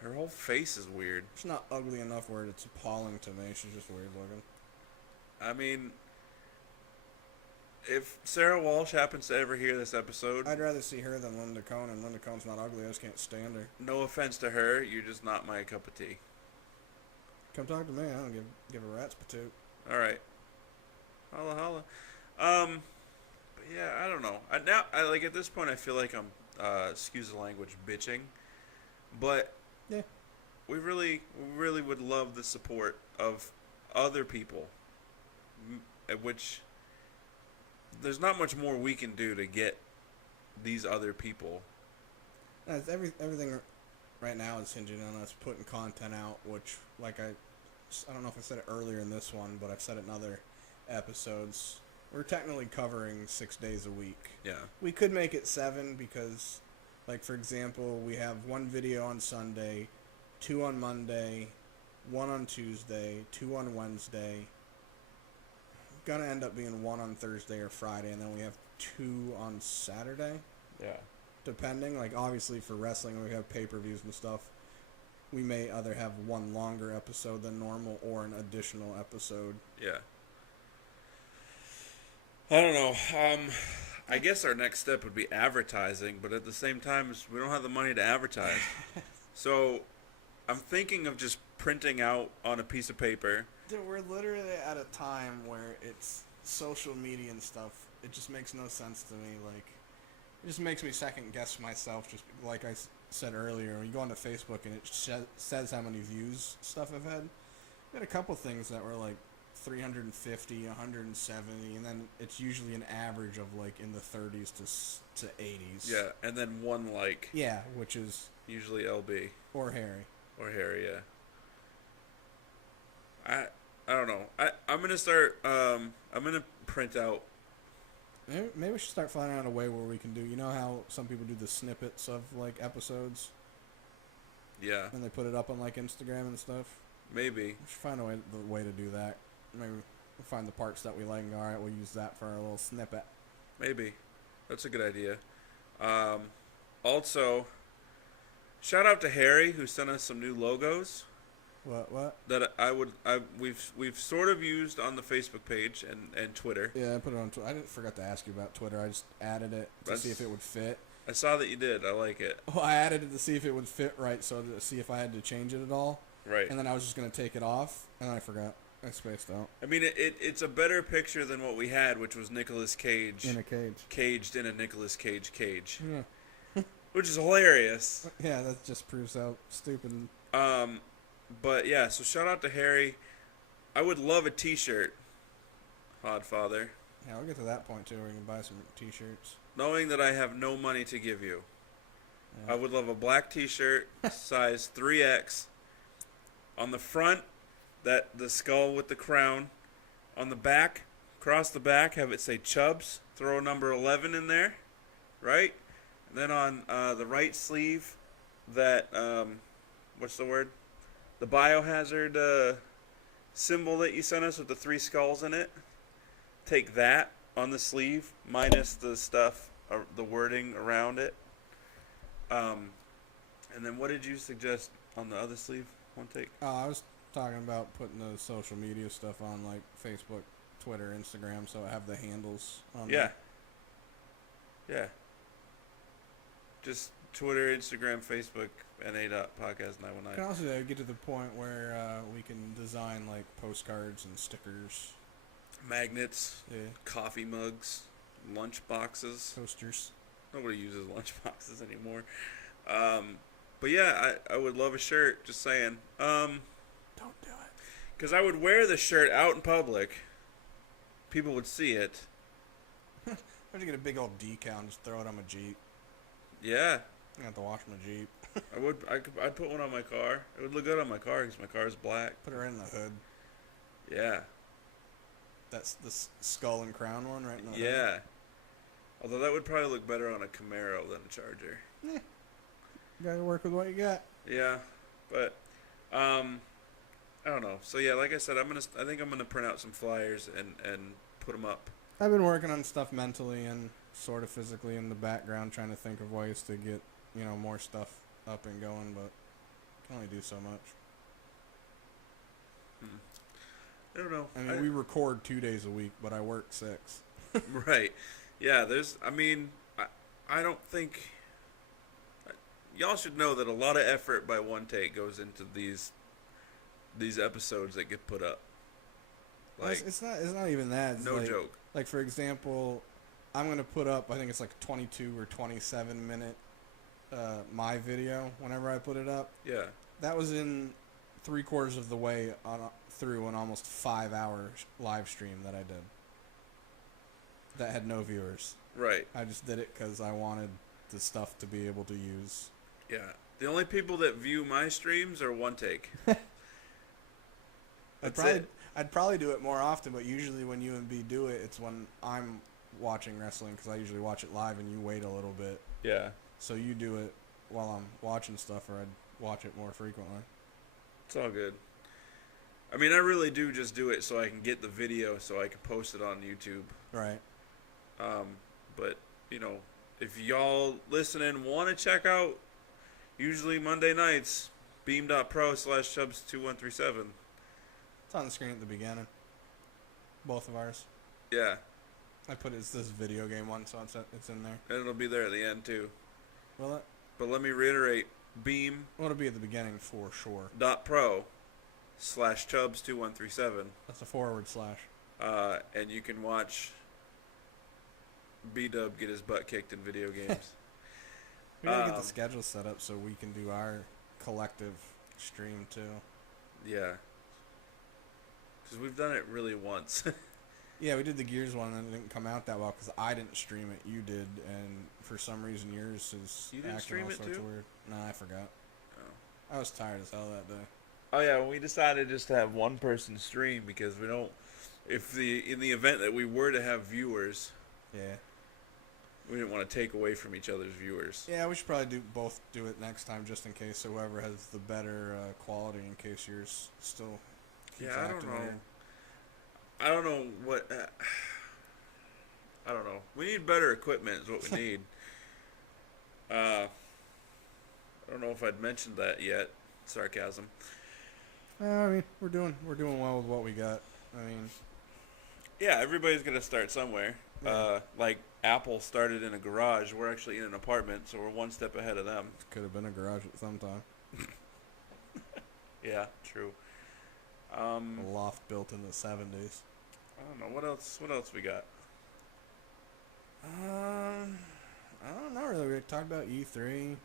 Her whole face is weird. She's not ugly enough where it's appalling to me. She's just weird looking. I mean... If Sarah Walsh happens to ever hear this episode... I'd rather see her than Linda Cohn, and Linda Cohn's not ugly. I just can't stand her. No offense to her, you're just not my cup of tea. Come talk to me. I don't give a rat's patoot. Alright. Holla holla. But yeah, I don't know. Like, at this point, I feel like I'm, excuse the language, bitching. But... Yeah. We really would love the support of other people. Which... There's not much more we can do to get these other people. Everything right now is hinging on us putting content out, which, like I don't know if I said it earlier in this one, but I've said it in other episodes. We're technically covering 6 days a week. Yeah. We could make it 7 because, like, for example, we have 1 video on Sunday, 2 on Monday, 1 on Tuesday, 2 on Wednesday. Gonna end up being 1 on Thursday or Friday, and then we have 2 on Saturday. Yeah. Depending, like, obviously for wrestling, we have pay-per-views and stuff. We may either have 1 longer episode than normal or an additional episode. Yeah. I don't know. I guess our next step would be advertising, but at the same time, we don't have the money to advertise. So I'm thinking of just printing out on a piece of paper. Dude, we're literally at a time where it's social media and stuff. It just makes no sense to me. Like, it just makes me second guess myself. Just like I said earlier, when you go onto Facebook and it says how many views stuff I've had. We had a couple things that were like 350, 170, and then it's usually an average of like in the 30s to 80s. Yeah, and then 1 like. Yeah, which is usually LB or Harry. or Harry. Yeah. I don't know. I'm gonna start. I'm gonna print out. Maybe we should start finding out a way where we can do. You know how some people do the snippets of like episodes, Yeah. and they put it up on like Instagram and stuff. Maybe. We should find the way to do that. Maybe we'll find the parts that we like and go, all right, we'll use that for our little snippet. Maybe. That's a good idea. Also, shout out to Harry who sent us some new logos What? that we've sort of used on the Facebook page and Twitter. Yeah, I put it on Twitter. I didn't forget to ask you about Twitter. I just added it to see if it would fit. I saw that you did. I like it. Well, I added it to see if it would fit right, so to see if I had to change it at all. Right. And then I was just going to take it off, and then I forgot. I spaced out. I mean, it's a better picture than what we had, which was Nicolas Cage. In a cage. Caged in a Nicolas Cage cage. Yeah. Which is hilarious. Yeah, that just proves how stupid. But yeah, so shout out to Harry. I would love a t-shirt, Podfather. Yeah, I'll get to that point, too, where you can buy some t-shirts. Knowing that I have no money to give you. Yeah. I would love a black t-shirt, size 3X. On the front, the skull with the crown. On the back, across the back, have it say CHUBBS. Throw a number 11 in there, right? And then on the right sleeve, that, what's the word? The biohazard symbol that you sent us with the 3 skulls in it. Take that on the sleeve, minus the stuff, the wording around it. And then what did you suggest on the other sleeve? One take? I was talking about putting the social media stuff on, like Facebook, Twitter, Instagram, so I have the handles on Yeah. Yeah. Just Twitter, Instagram, Facebook, NA.podcast 919. Can also get to the point where we can design like postcards and stickers, Magnets, yeah, coffee mugs, lunch boxes. toasters. Nobody uses lunch boxes anymore. But yeah, I would love a shirt, just saying. Don't do it. Because I would wear the shirt out in public. People would see it. I'm gonna get a big old decal and just throw it on my Jeep. Yeah. I have to wash my Jeep. I'd put one on my car. It would look good on my car because my car is black. Put it right in the hood. Yeah. That's the skull and crown one, right in the hood. Yeah. Although that would probably look better on a Camaro than a Charger. Yeah. You gotta work with what you got. Yeah. But I don't know. So yeah, like I said, I think I'm gonna print out some flyers and put them up. I've been working on stuff mentally and sort of physically in the background, trying to think of ways to get, more stuff up and going, but can only do so much. I don't know. I mean, we record 2 days a week, but I work 6. Right. Yeah, I don't think... Y'all should know that a lot of effort by One Take goes into these episodes that get put up. Like, it's not even that. It's no like, joke. Like, for example, I'm going to put up, I think it's like 22 or 27 minute my video whenever I put it up. Yeah. That was in 3/4 of the way through an almost 5-hour live stream that I did. that had no viewers. Right. I just did it because I wanted the stuff to be able to use. Yeah. The only people that view my streams are one take. I'd probably do it more often, but usually when you and B do it, it's when I'm watching wrestling because I usually watch it live and you wait a little bit. Yeah. So you do it while I'm watching stuff, or I'd watch it more frequently. It's all good. I mean, I really do just do it so I can get the video so I can post it on YouTube. Right. But, you know, if y'all listening want to check out, usually Monday nights, beam.pro/chubbs2137. It's on the screen at the beginning. Both of ours. Yeah. I put it's this video game one, so it's in there. And it'll be there at the end, too. Will it? But let me reiterate, beam.pro/chubbs2137. Well, it'll be at the beginning for sure. That's a forward slash. And you can watch B-Dub get his butt kicked in video games. We gotta get the schedule set up so we can do our collective stream too. Yeah. Because we've done it really once. Yeah, we did the Gears one and it didn't come out that well because I didn't stream it. You did, and for some reason yours is You didn't acting stream all it sorts too? of weird. Nah, I forgot. Oh. I was tired as hell that day. Oh yeah, we decided just to have one person stream because we don't. If in the event that we were to have viewers, Yeah. we didn't want to take away from each other's viewers. Yeah, we should probably both do it next time just in case whoever has the better quality in case yours still keeps Yeah, I don't acting know. weird. I don't know what. I don't know. We need better equipment. Is what we need. I don't know if I'd mentioned that yet. Sarcasm. I mean, we're doing well with what we got. I mean, Yeah, everybody's gonna start somewhere. Yeah. Like Apple started in a garage. We're actually in an apartment, so we're one step ahead of them. could have been a garage at some time. Yeah, true. A loft built in the 70s. I don't know what else. What else we got? I don't know really. We talked about E3.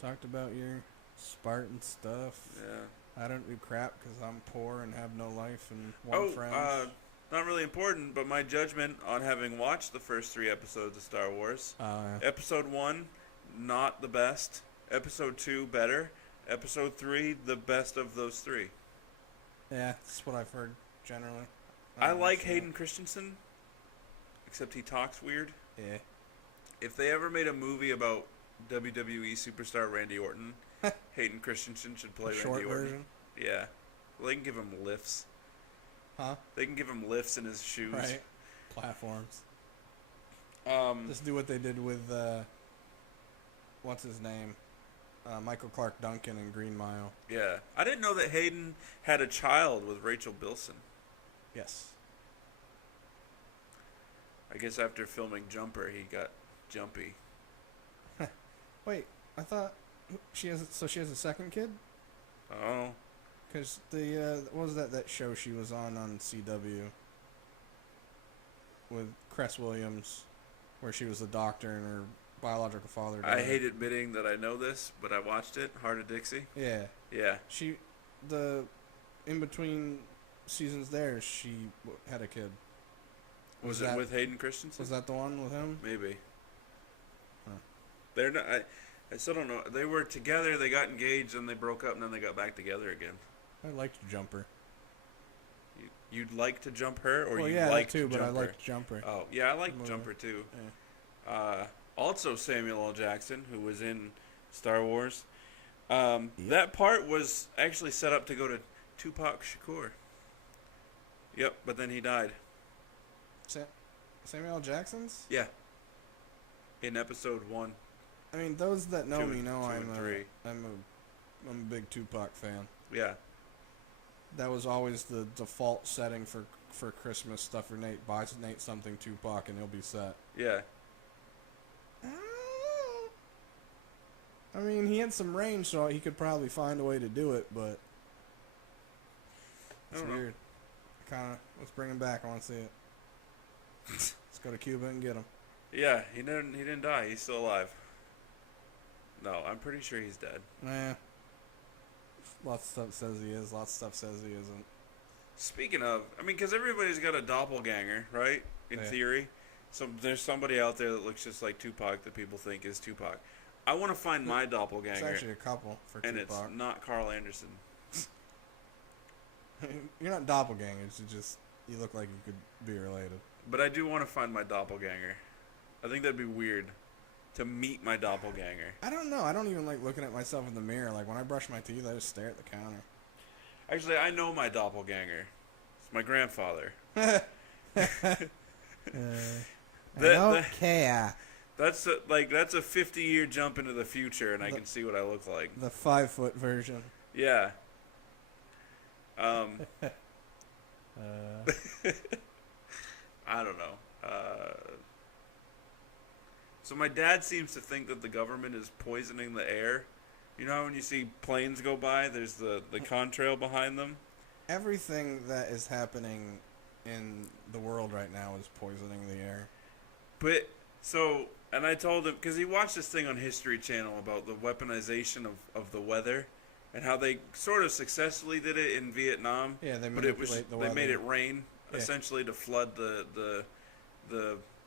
Talked about your Spartan stuff. Yeah. I don't do crap because I'm poor and have no life and one friend. Not really important, but my judgment on having watched the first 3 episodes of Star Wars. Yeah. Episode 1, not the best. Episode 2, better. Episode 3, the best of those 3. Yeah, that's what I've heard generally. I don't like know. Hayden Christensen, except he talks weird. Yeah. If they ever made a movie about WWE superstar Randy Orton, Hayden Christensen should play Short Randy Orton. version. Yeah. Well, they can give him lifts. Huh? They can give him lifts in his shoes. Right. Platforms. Um, Just do what they did with what's his name? Michael Clark Duncan in Green Mile. yeah. I didn't know that Hayden had a child with Rachel Bilson. Yes. I guess after filming Jumper, he got jumpy. Wait, I thought she has a second kid? Oh. Because what was that show she was on CW with Cress Williams, where she was a doctor and her biological father died. I hate admitting that I know this, but I watched it. Heart of Dixie. Yeah, Yeah. in between seasons there, she had a kid. Was it with Hayden Christensen? Was that the one with him? Maybe. Huh. They're not. I still don't know. They were together. They got engaged, and they broke up, and then they got back together again. I liked Jumper. You'd like to jump her, or Well, you yeah, liked that too, but I Jumper? liked Jumper. Oh, yeah, I liked Movie. Jumper too. Yeah. Also, Samuel L. Jackson, who was in Star Wars. That part was actually set up to go to Tupac Shakur. Yep, but then he died. Samuel L. Jackson's? Yeah. In episode 1. I mean, those that know 2 me know and I'm 3. a big Tupac fan. Yeah. That was always the default setting for Christmas stuff for Nate. Buys Nate something Tupac and he'll be set. Yeah. I mean, he had some range, so he could probably find a way to do it, but I it's don't know. weird. Let's bring him back. I want to see it. Let's go to Cuba and get him. Yeah, he didn't die. He's still alive. No, I'm pretty sure he's dead. Nah. Lots of stuff says he is. Lots of stuff says he isn't. Speaking of, I mean, because everybody's got a doppelganger, right? In Yeah. theory. So there's somebody out there that looks just like Tupac that people think is Tupac. I want to find my doppelganger. It's actually a couple for and Tupac. it's not Carl Anderson. You're not doppelgangers. You just you look like you could be related. But I do want to find my doppelganger. I think that'd be weird to meet my doppelganger. I don't know. I don't even like looking at myself in the mirror. Like when I brush my teeth, I just stare at the counter. Actually, I know my doppelganger. It's my grandfather. I That- don't care. That's a 50-year jump into the future, and I can see what I look like. The 5-foot version. Yeah. I don't know. So my dad seems to think that the government is poisoning the air. You know how when you see planes go by, there's the contrail behind them? Everything that is happening in the world right now is poisoning the air. But, and I told him, because he watched this thing on History Channel about the weaponization of the weather, and how they sort of successfully did it in Vietnam. Yeah, they but it was manipulate the they weather. made it rain, Yeah. essentially to flood the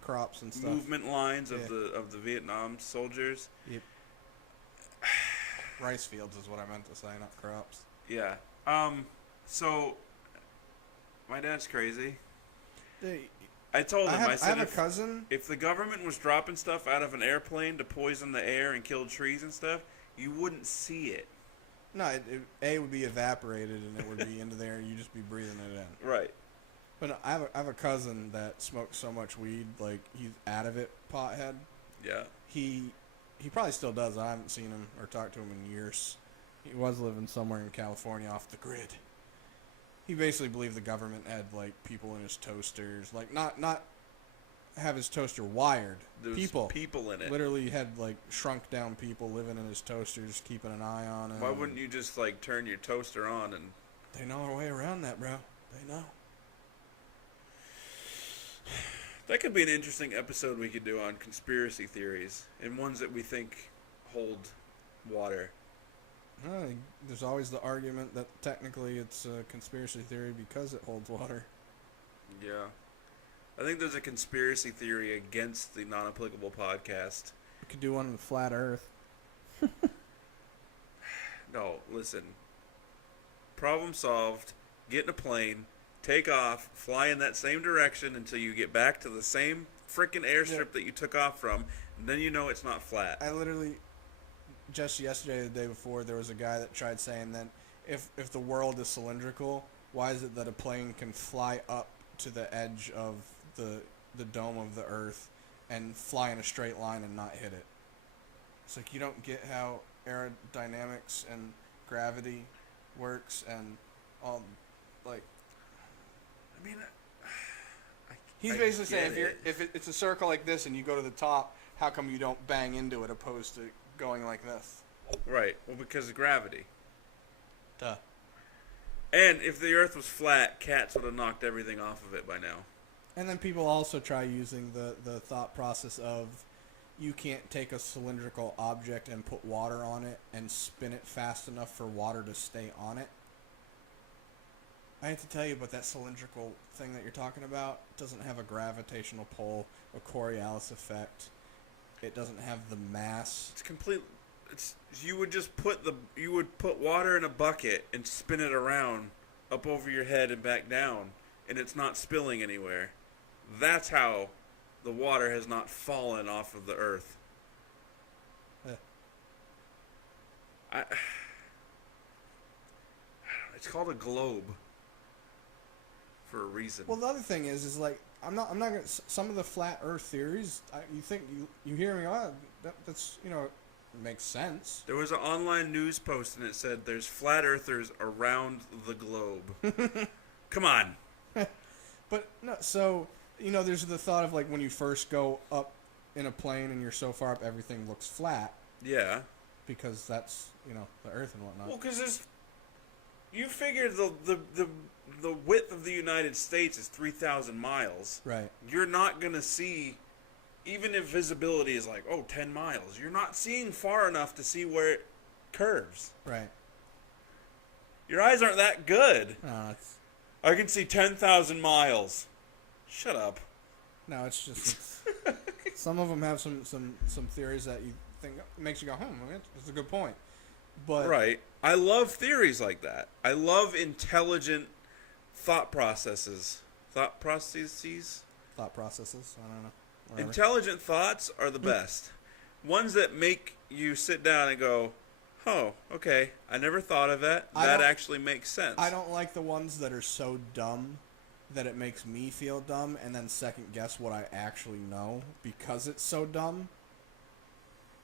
Crops and stuff. movement lines of Yeah. the Vietnam soldiers. Yep. Rice fields is what I meant to say, not crops. Yeah. So my dad's crazy. I told him, I I said, have a cousin. if the government was dropping stuff out of an airplane to poison the air and kill trees and stuff, you wouldn't see it. No, it would be evaporated and it would be into there and you'd just be breathing it in. Right. But no, I have a cousin that smokes so much weed, like he's out of it, pothead. Yeah. He probably still does. I haven't seen him or talked to him in years. He was living somewhere in California off the grid. He basically believed the government had like people in his toasters, like not have his toaster wired. There was people in it. Literally had like shrunk down people living in his toasters, keeping an eye on him. Why wouldn't you just like turn your toaster on and? They know their way around that, bro. They know. That could be an interesting episode we could do on conspiracy theories and ones that we think hold water. There's always the argument that technically it's a conspiracy theory because it holds water. Yeah. I think there's a conspiracy theory against the non-applicable podcast. We could do one with flat Earth. No, listen. Problem solved. Get in a plane, take off, fly in that same direction until you get back to the same freaking airstrip that you took off from, and then you know it's not flat. I literally, just yesterday, the day before, there was a guy that tried saying that if the world is cylindrical, why is it that a plane can fly up to the edge of the dome of the Earth and fly in a straight line and not hit it? It's like you don't get how aerodynamics and gravity works and all, like. I mean, He's I basically get saying it. if it's a circle like this and you go to the top, how come you don't bang into it opposed to going like this? Right. Well, because of gravity. Duh. And if the Earth was flat, cats would have knocked everything off of it by now. And then people also try using the thought process of you can't take a cylindrical object and put water on it and spin it fast enough for water to stay on it. I hate to tell you, but that cylindrical thing that you're talking about doesn't have a gravitational pull, a Coriolis effect. It doesn't have the mass. It's complete. It's you would put water in a bucket and spin it around up over your head and back down, and it's not spilling anywhere. That's how the water has not fallen off of the Earth. It's called a globe for a reason. Well, the other thing is like I'm not gonna. Some of the flat Earth theories, you hear me on that's makes sense. There was an online news post and it said there's flat earthers around the globe. Come on. But no, so there's the thought of like when you first go up in a plane and you're so far up, everything looks flat Yeah. because that's the Earth and whatnot. Well, because you figure the width of the United States is 3,000 miles. Right. You're not going to see, even if visibility is like, 10 miles, you're not seeing far enough to see where it curves. Right. Your eyes aren't that good. No, I can see 10,000 miles. Shut up. No, it's just some of them have some theories that you think makes you go, that's a good point. But Right. I love theories like that. I love intelligent thought processes. Thought processes? thought processes, I don't know. Whatever. Intelligent thoughts are the best. Ones that make you sit down and go, oh, okay, I never thought of that. That actually makes sense. I don't like the ones that are so dumb that it makes me feel dumb and then second guess what I actually know because it's so dumb.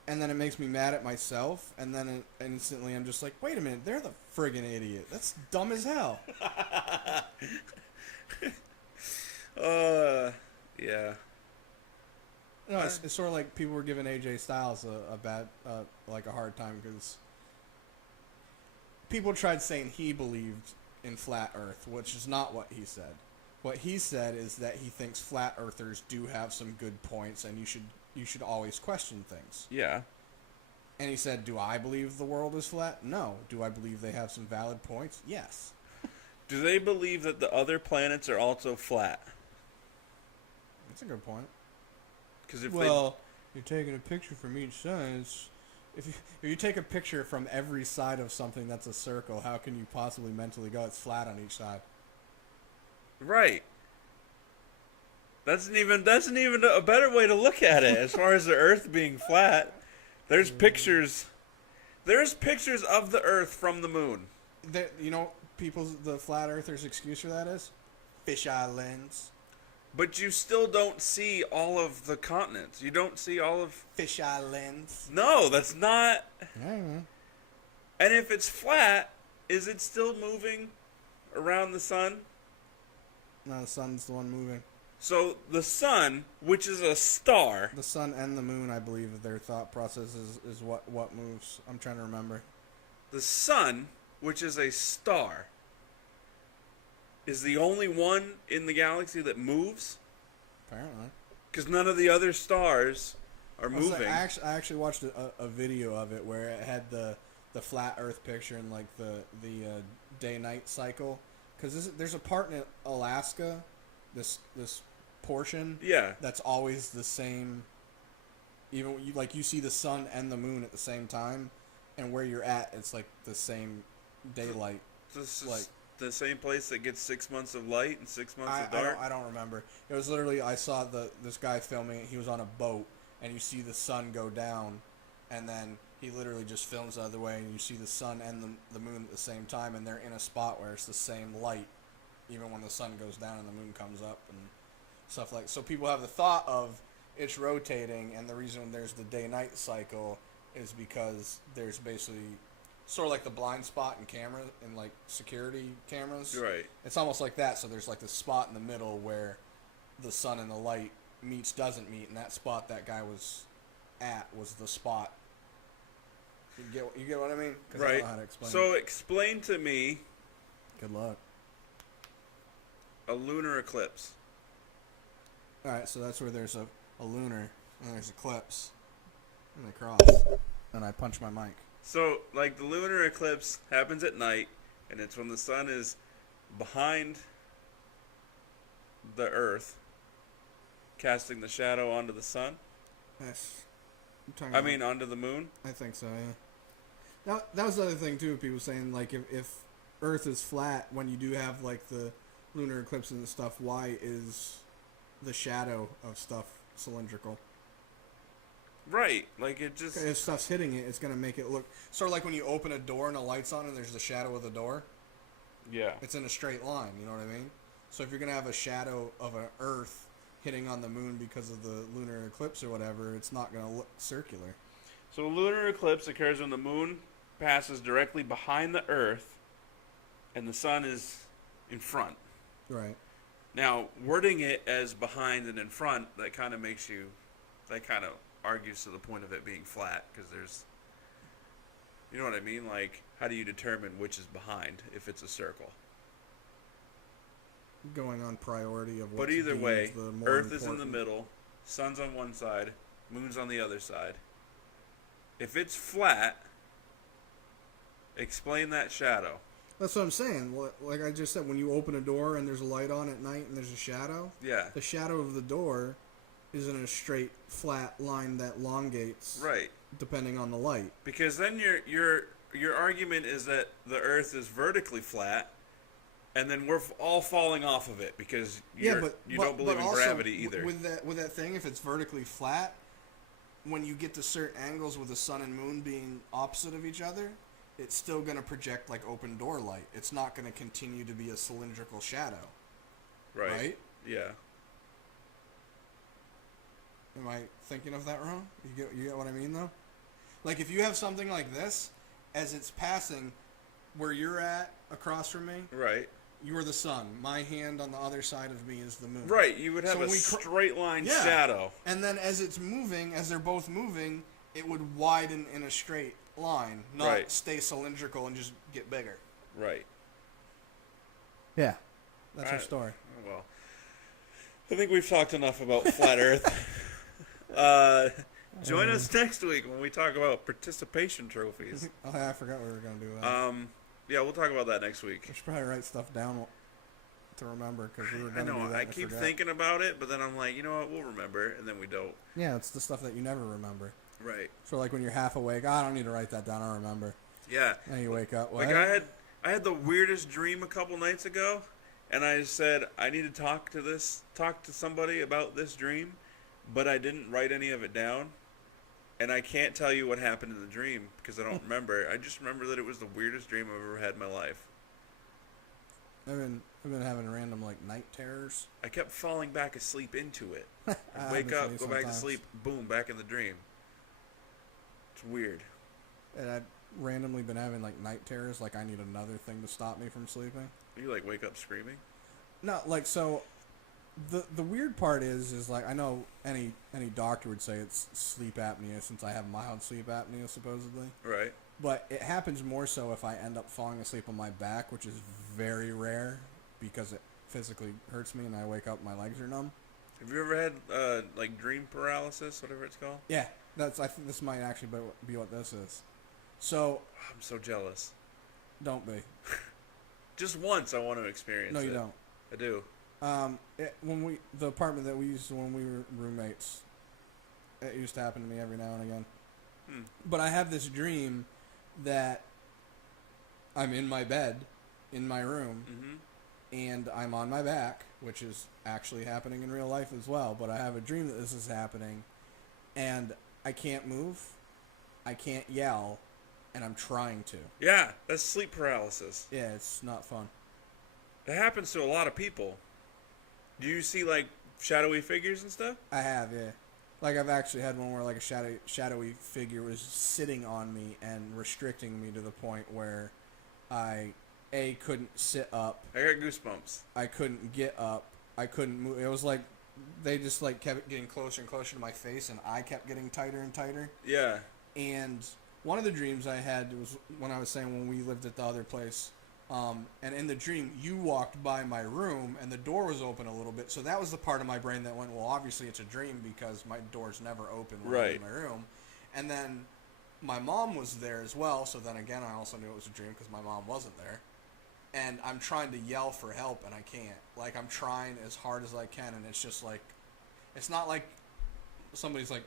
And then it makes me mad at myself, and then instantly I'm just like, wait a minute, they're the friggin' idiot. That's dumb as hell. Yeah. No, it's sort of like people were giving AJ Styles a bad, like a hard time because people tried saying he believed in flat Earth, which is not what he said. What he said is that he thinks flat earthers do have some good points, and you should always question things. Yeah. And he said, do I believe the world is flat? No. Do I believe they have some valid points? Yes. Do they believe that the other planets are also flat? That's a good point. Because if you're taking a picture from each side. If you take a picture from every side of something that's a circle, how can you possibly mentally go it's flat on each side? Right. That's an even a better way to look at it. As far as the Earth being flat, there's pictures of the Earth from the moon. The flat earthers' excuse for that is fisheye lens. But you still don't see all of the continents. You don't see all of fisheye lens. No, that's not. Mm-hmm. And if it's flat, is it still moving around the sun? No, the sun's the one moving. So the sun, which is a star. The sun and the moon, I believe, their thought process is what moves. I'm trying to remember. The sun, which is a star, is the only one in the galaxy that moves? Apparently. Because none of the other stars are moving. I actually watched a video of it where it had the flat Earth picture and like the day-night cycle. Because there's a part in Alaska, this portion, that's always the same. Even you see the sun and the moon at the same time, and where you're at, it's like the same daylight. This is the same place that gets 6 months of light and 6 months of dark. I don't remember. It was literally I saw this guy filming it. He was on a boat, and you see the sun go down, and then he literally just films the other way, and you see the sun and the moon at the same time, and they're in a spot where it's the same light, even when the sun goes down and the moon comes up and stuff like. So people have the thought of it's rotating, and the reason there's the day-night cycle is because there's basically sort of like the blind spot in cameras, in like security cameras. Right. It's almost like that. So there's like this spot in the middle where the sun and the light doesn't meet, and that spot that guy was at was the spot. You get what I mean? Right. I don't know how to explain so it. Explain to me. Good luck. A lunar eclipse. All right, so that's where there's a lunar and there's eclipse, and they cross, and I punch my mic. So, like, the lunar eclipse happens at night, and it's when the sun is behind the Earth, casting the shadow onto the sun. Yes. Onto the moon. I think so, yeah. Now, that was the other thing, too, people saying, like, if Earth is flat, when you do have, like, the lunar eclipse and stuff, why is the shadow of stuff cylindrical? Right, like it just... If stuff's hitting it, it's going to make it look... Sort of like when you open a door and the light's on and there's the shadow of the door. Yeah. It's in a straight line, you know what I mean? So if you're going to have a shadow of an Earth hitting on the moon because of the lunar eclipse or whatever, it's not going to look circular. So a lunar eclipse occurs when the moon passes directly behind the Earth and the sun is in front. Right. Now, wording it as behind and in front, that kind of argues to the point of it being flat, because there's, you know what I mean? Like, how do you determine which is behind if it's a circle? Going on priority of what. But either way, Earth is in the important. middle, sun's on one side, moon's on the other side. If it's flat, explain that shadow. That's what I'm saying. Like I just said, when you open a door and there's a light on at night and there's a shadow, Yeah. the shadow of the door is in a straight, flat line that elongates, Right. depending on the light. Because then your argument is that the Earth is vertically flat, and then we're all falling off of it because you don't believe in also, gravity either. With that thing, if it's vertically flat, when you get to certain angles with the sun and moon being opposite of each other, it's still going to project like open door light. It's not going to continue to be a cylindrical shadow. Right? Yeah. Am I thinking of that wrong? You get what I mean, though? Like, if you have something like this, as it's passing, where you're at, across from me, Right. you're the sun. My hand on the other side of me is the moon. Right. You would have So a straight line shadow. And then as it's moving, as they're both moving, it would widen in a straight line, not Right. stay cylindrical and just get bigger. Right. Yeah. That's our Alright. story. Well, I think we've talked enough about flat Earth. Join us next week when we talk about participation trophies. Oh, yeah, I forgot we were going to do that. Yeah, we'll talk about that next week. We should probably write stuff down to remember, because we were I going to do know, that. I and keep forgot. thinking about it, but then I'm like, you know what, we'll remember, and then we don't. Yeah, it's the stuff that you never remember. Right. So, like, when you're half awake, I don't need to write that down, I remember. Yeah. And you wake up, what? Like, I had the weirdest dream a couple nights ago, and I said, I need to talk to somebody about this dream, but I didn't write any of it down. And I can't tell you what happened in the dream because I don't remember. I just remember that it was the weirdest dream I've ever had in my life. I've been having random, like, night terrors. I kept falling back asleep into it. I'd I wake happen up, to go me back to sometimes. sleep, boom, back in the dream. It's weird. And I've randomly been having, like, night terrors, like I need another thing to stop me from sleeping. You like wake up screaming? No, like, so the weird part is like, I know any doctor would say it's sleep apnea since I have mild sleep apnea supposedly, Right. but it happens more so if I end up falling asleep on my back, which is very rare because it physically hurts me and I wake up and my legs are numb. Have you ever had like dream paralysis, whatever it's called? Yeah, I think this might actually be what this is. So I'm so jealous. don't be. Just once I want to experience it. No, you don't. I do. The apartment that we used when we were roommates, it used to happen to me every now and again. But I have this dream that I'm in my bed, in my room, and I'm on my back, which is actually happening in real life as well. But I have a dream that this is happening, and I can't move, I can't yell, and I'm trying to. Yeah, that's sleep paralysis. Yeah, it's not fun. It happens to a lot of people. Do you see like shadowy figures and stuff? I have, yeah. Like, I've actually had one where, like, a shadowy figure was sitting on me and restricting me to the point where I, couldn't sit up. I got goosebumps. I couldn't get up. I couldn't move. It was like they just, like, kept getting closer and closer to my face, and I kept getting tighter and tighter. Yeah. And one of the dreams I had was when I was saying when we lived at the other place. And in the dream, you walked by my room, and the door was open a little bit. So that was the part of my brain that went, well, obviously it's a dream because my door's never open when I'm in my room. And then my mom was there as well. So then again, I also knew it was a dream because my mom wasn't there. And I'm trying to yell for help, and I can't. Like, I'm trying as hard as I can, and it's just like, it's not like somebody's like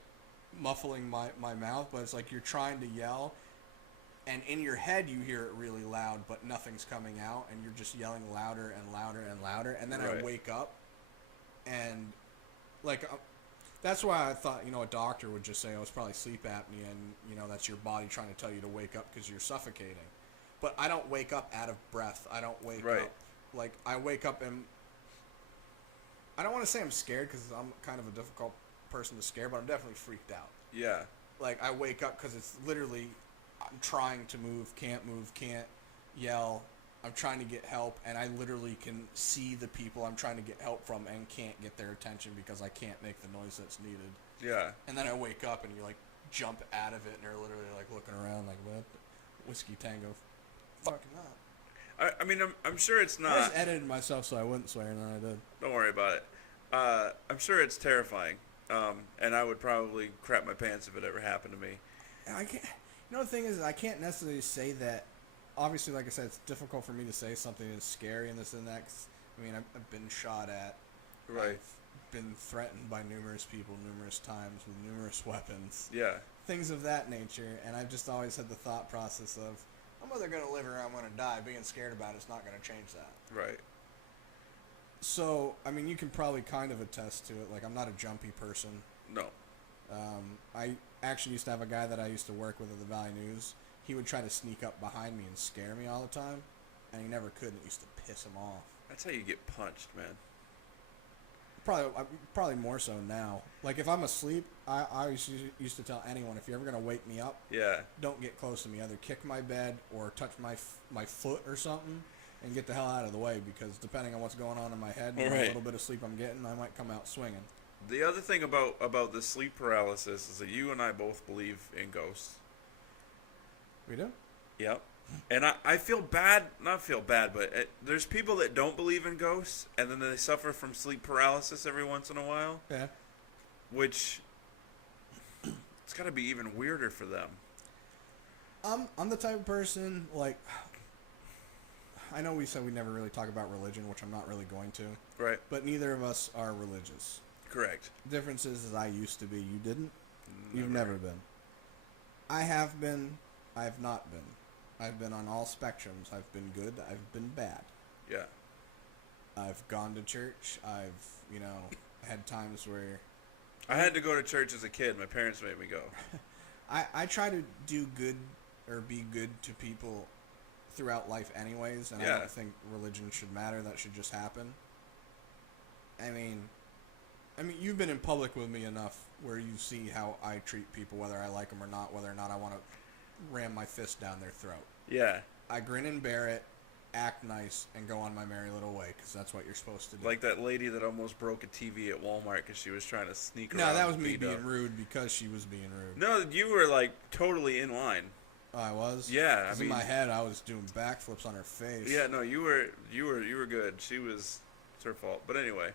muffling my mouth, but it's like you're trying to yell. And in your head, you hear it really loud, but nothing's coming out, and you're just yelling louder and louder and louder. And then I wake up, and, like, that's why I thought, a doctor would just say, oh, it's probably sleep apnea, and, that's your body trying to tell you to wake up because you're suffocating. But I don't wake up out of breath. I don't wake up, like, I wake up and, I don't want to say I'm scared because I'm kind of a difficult person to scare, but I'm definitely freaked out. Yeah. Like, I wake up because it's literally, I'm trying to move, can't yell. I'm trying to get help, and I literally can see the people I'm trying to get help from and can't get their attention because I can't make the noise that's needed. Yeah. And then I wake up, and you, like, jump out of it, and they're literally, like, looking around like, what? Whiskey Tango. Fucking not. I mean, I'm sure it's not. I just edited myself so I wouldn't swear, and then I did. Don't worry about it. I'm sure it's terrifying. And I would probably crap my pants if it ever happened to me. I can't. The thing is, I can't necessarily say that obviously, like I said, it's difficult for me to say something is scary and this and that. 'Cause, I mean, I've been shot at. Right. I've been threatened by numerous people numerous times with numerous weapons. Yeah. Things of that nature. And I've just always had the thought process of, I'm either going to live or I'm going to die. Being scared about it's not going to change that. Right. So, I mean, you can probably kind of attest to it. Like, I'm not a jumpy person. No. I actually used to have a guy that I used to work with at the Valley News. He would try to sneak up behind me and scare me all the time, and he never could, and it used to piss him off. That's how you get punched, man. Probably more so now. Like, if I'm asleep, I used to tell anyone, if you're ever going to wake me up, Yeah. don't get close to me. Either kick my bed or touch my foot or something and get the hell out of the way, because depending on what's going on in my head and Right. the little bit of sleep I'm getting, I might come out swinging. The other thing about the sleep paralysis is that you and I both believe in ghosts. We do? Yep. And I feel bad, not feel bad, but there's people that don't believe in ghosts, and then they suffer from sleep paralysis every once in a while, Yeah. which it's got to be even weirder for them. I'm the type of person, like, I know we said we never really talk about religion, which I'm not really going to, Right. but neither of us are religious. Correct. The difference is I used to be. You didn't. You've never been. I have been. I have not been. I've been on all spectrums. I've been good. I've been bad. Yeah. I've gone to church. I've, had times where I had to go to church as a kid. My parents made me go. I try to do good or be good to people throughout life anyways, and Yeah. I don't think religion should matter. That should just happen. I mean, you've been in public with me enough where you see how I treat people, whether I like them or not, whether or not I want to ram my fist down their throat. Yeah. I grin and bear it, act nice, and go on my merry little way, because that's what you're supposed to do. Like that lady that almost broke a TV at Walmart because she was trying to sneak around. No, that was me beat being up. rude because she was being rude. No, you were like totally in line. Oh, I was? Yeah, 'Cause in my head, I was doing backflips on her face. Yeah, no, you were good. It's her fault. But anyway.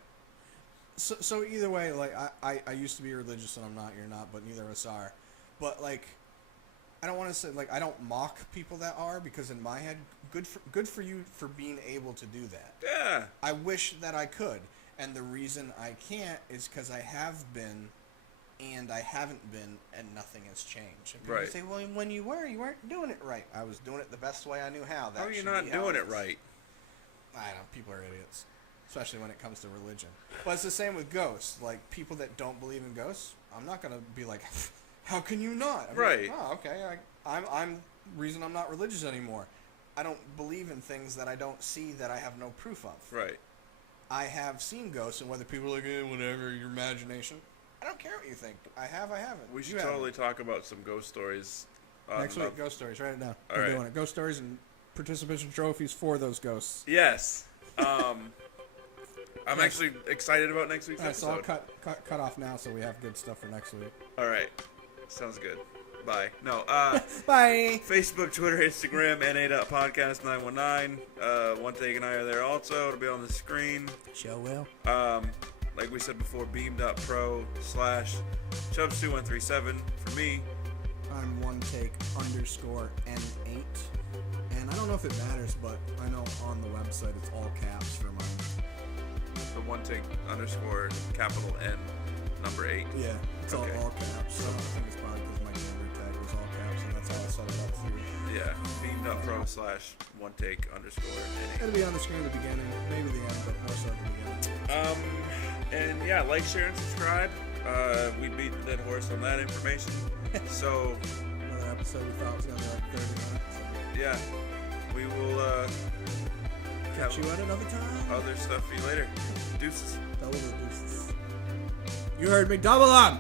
So either way, like, I used to be religious and I'm not, you're not, but neither of us are. But, like, I don't want to say, like, I don't mock people that are, because in my head, good for you for being able to do that. Yeah. I wish that I could, and the reason I can't is because I have been, and I haven't been, and nothing has changed. And people Right. say, well, when you weren't doing it right. I was doing it the best way I knew how. How are you not doing it right? I don't know, people are idiots, especially when it comes to religion. But it's the same with ghosts. Like, people that don't believe in ghosts, I'm not going to be like, how can you not? I'm Right. like, oh, okay. I'm reason I'm not religious anymore. I don't believe in things that I don't see, that I have no proof of. Right. I have seen ghosts, and whether people are like, whatever, your imagination, I don't care what you think. I haven't. We should You haven't. totally talk about some ghost stories. Next week, ghost stories. Write it down. All We're right. doing it. Ghost stories and participation trophies for those ghosts. Yes. I'm actually excited about next week's All right, so episode. I'll cut off now so we have good stuff for next week. All right. Sounds good. Bye. No. Bye. Facebook, Twitter, Instagram, na.podcast919. One Take and I are there also. It'll be on the screen. Show will. Like we said before, beam.pro/chubbs2137 for me. I'm onetake_N8. And I don't know if it matters, but I know on the website it's all caps for mine. The one take _capital N number 8. Yeah, it's Okay. all caps. So I think it's probably because my gamer tag was all caps, and that's how I set it up through. Yeah, beam.pro/one_take_N8. It'll be on the screen at the beginning, maybe the end, but more so at the beginning. And yeah, like, share, and subscribe. We beat the dead horse on that information. So, Another episode we thought was going to be like 30 minutes. yeah, we will Catch you at another time. other stuff for you later. Deuces. Double the deuces. You heard me. Double on!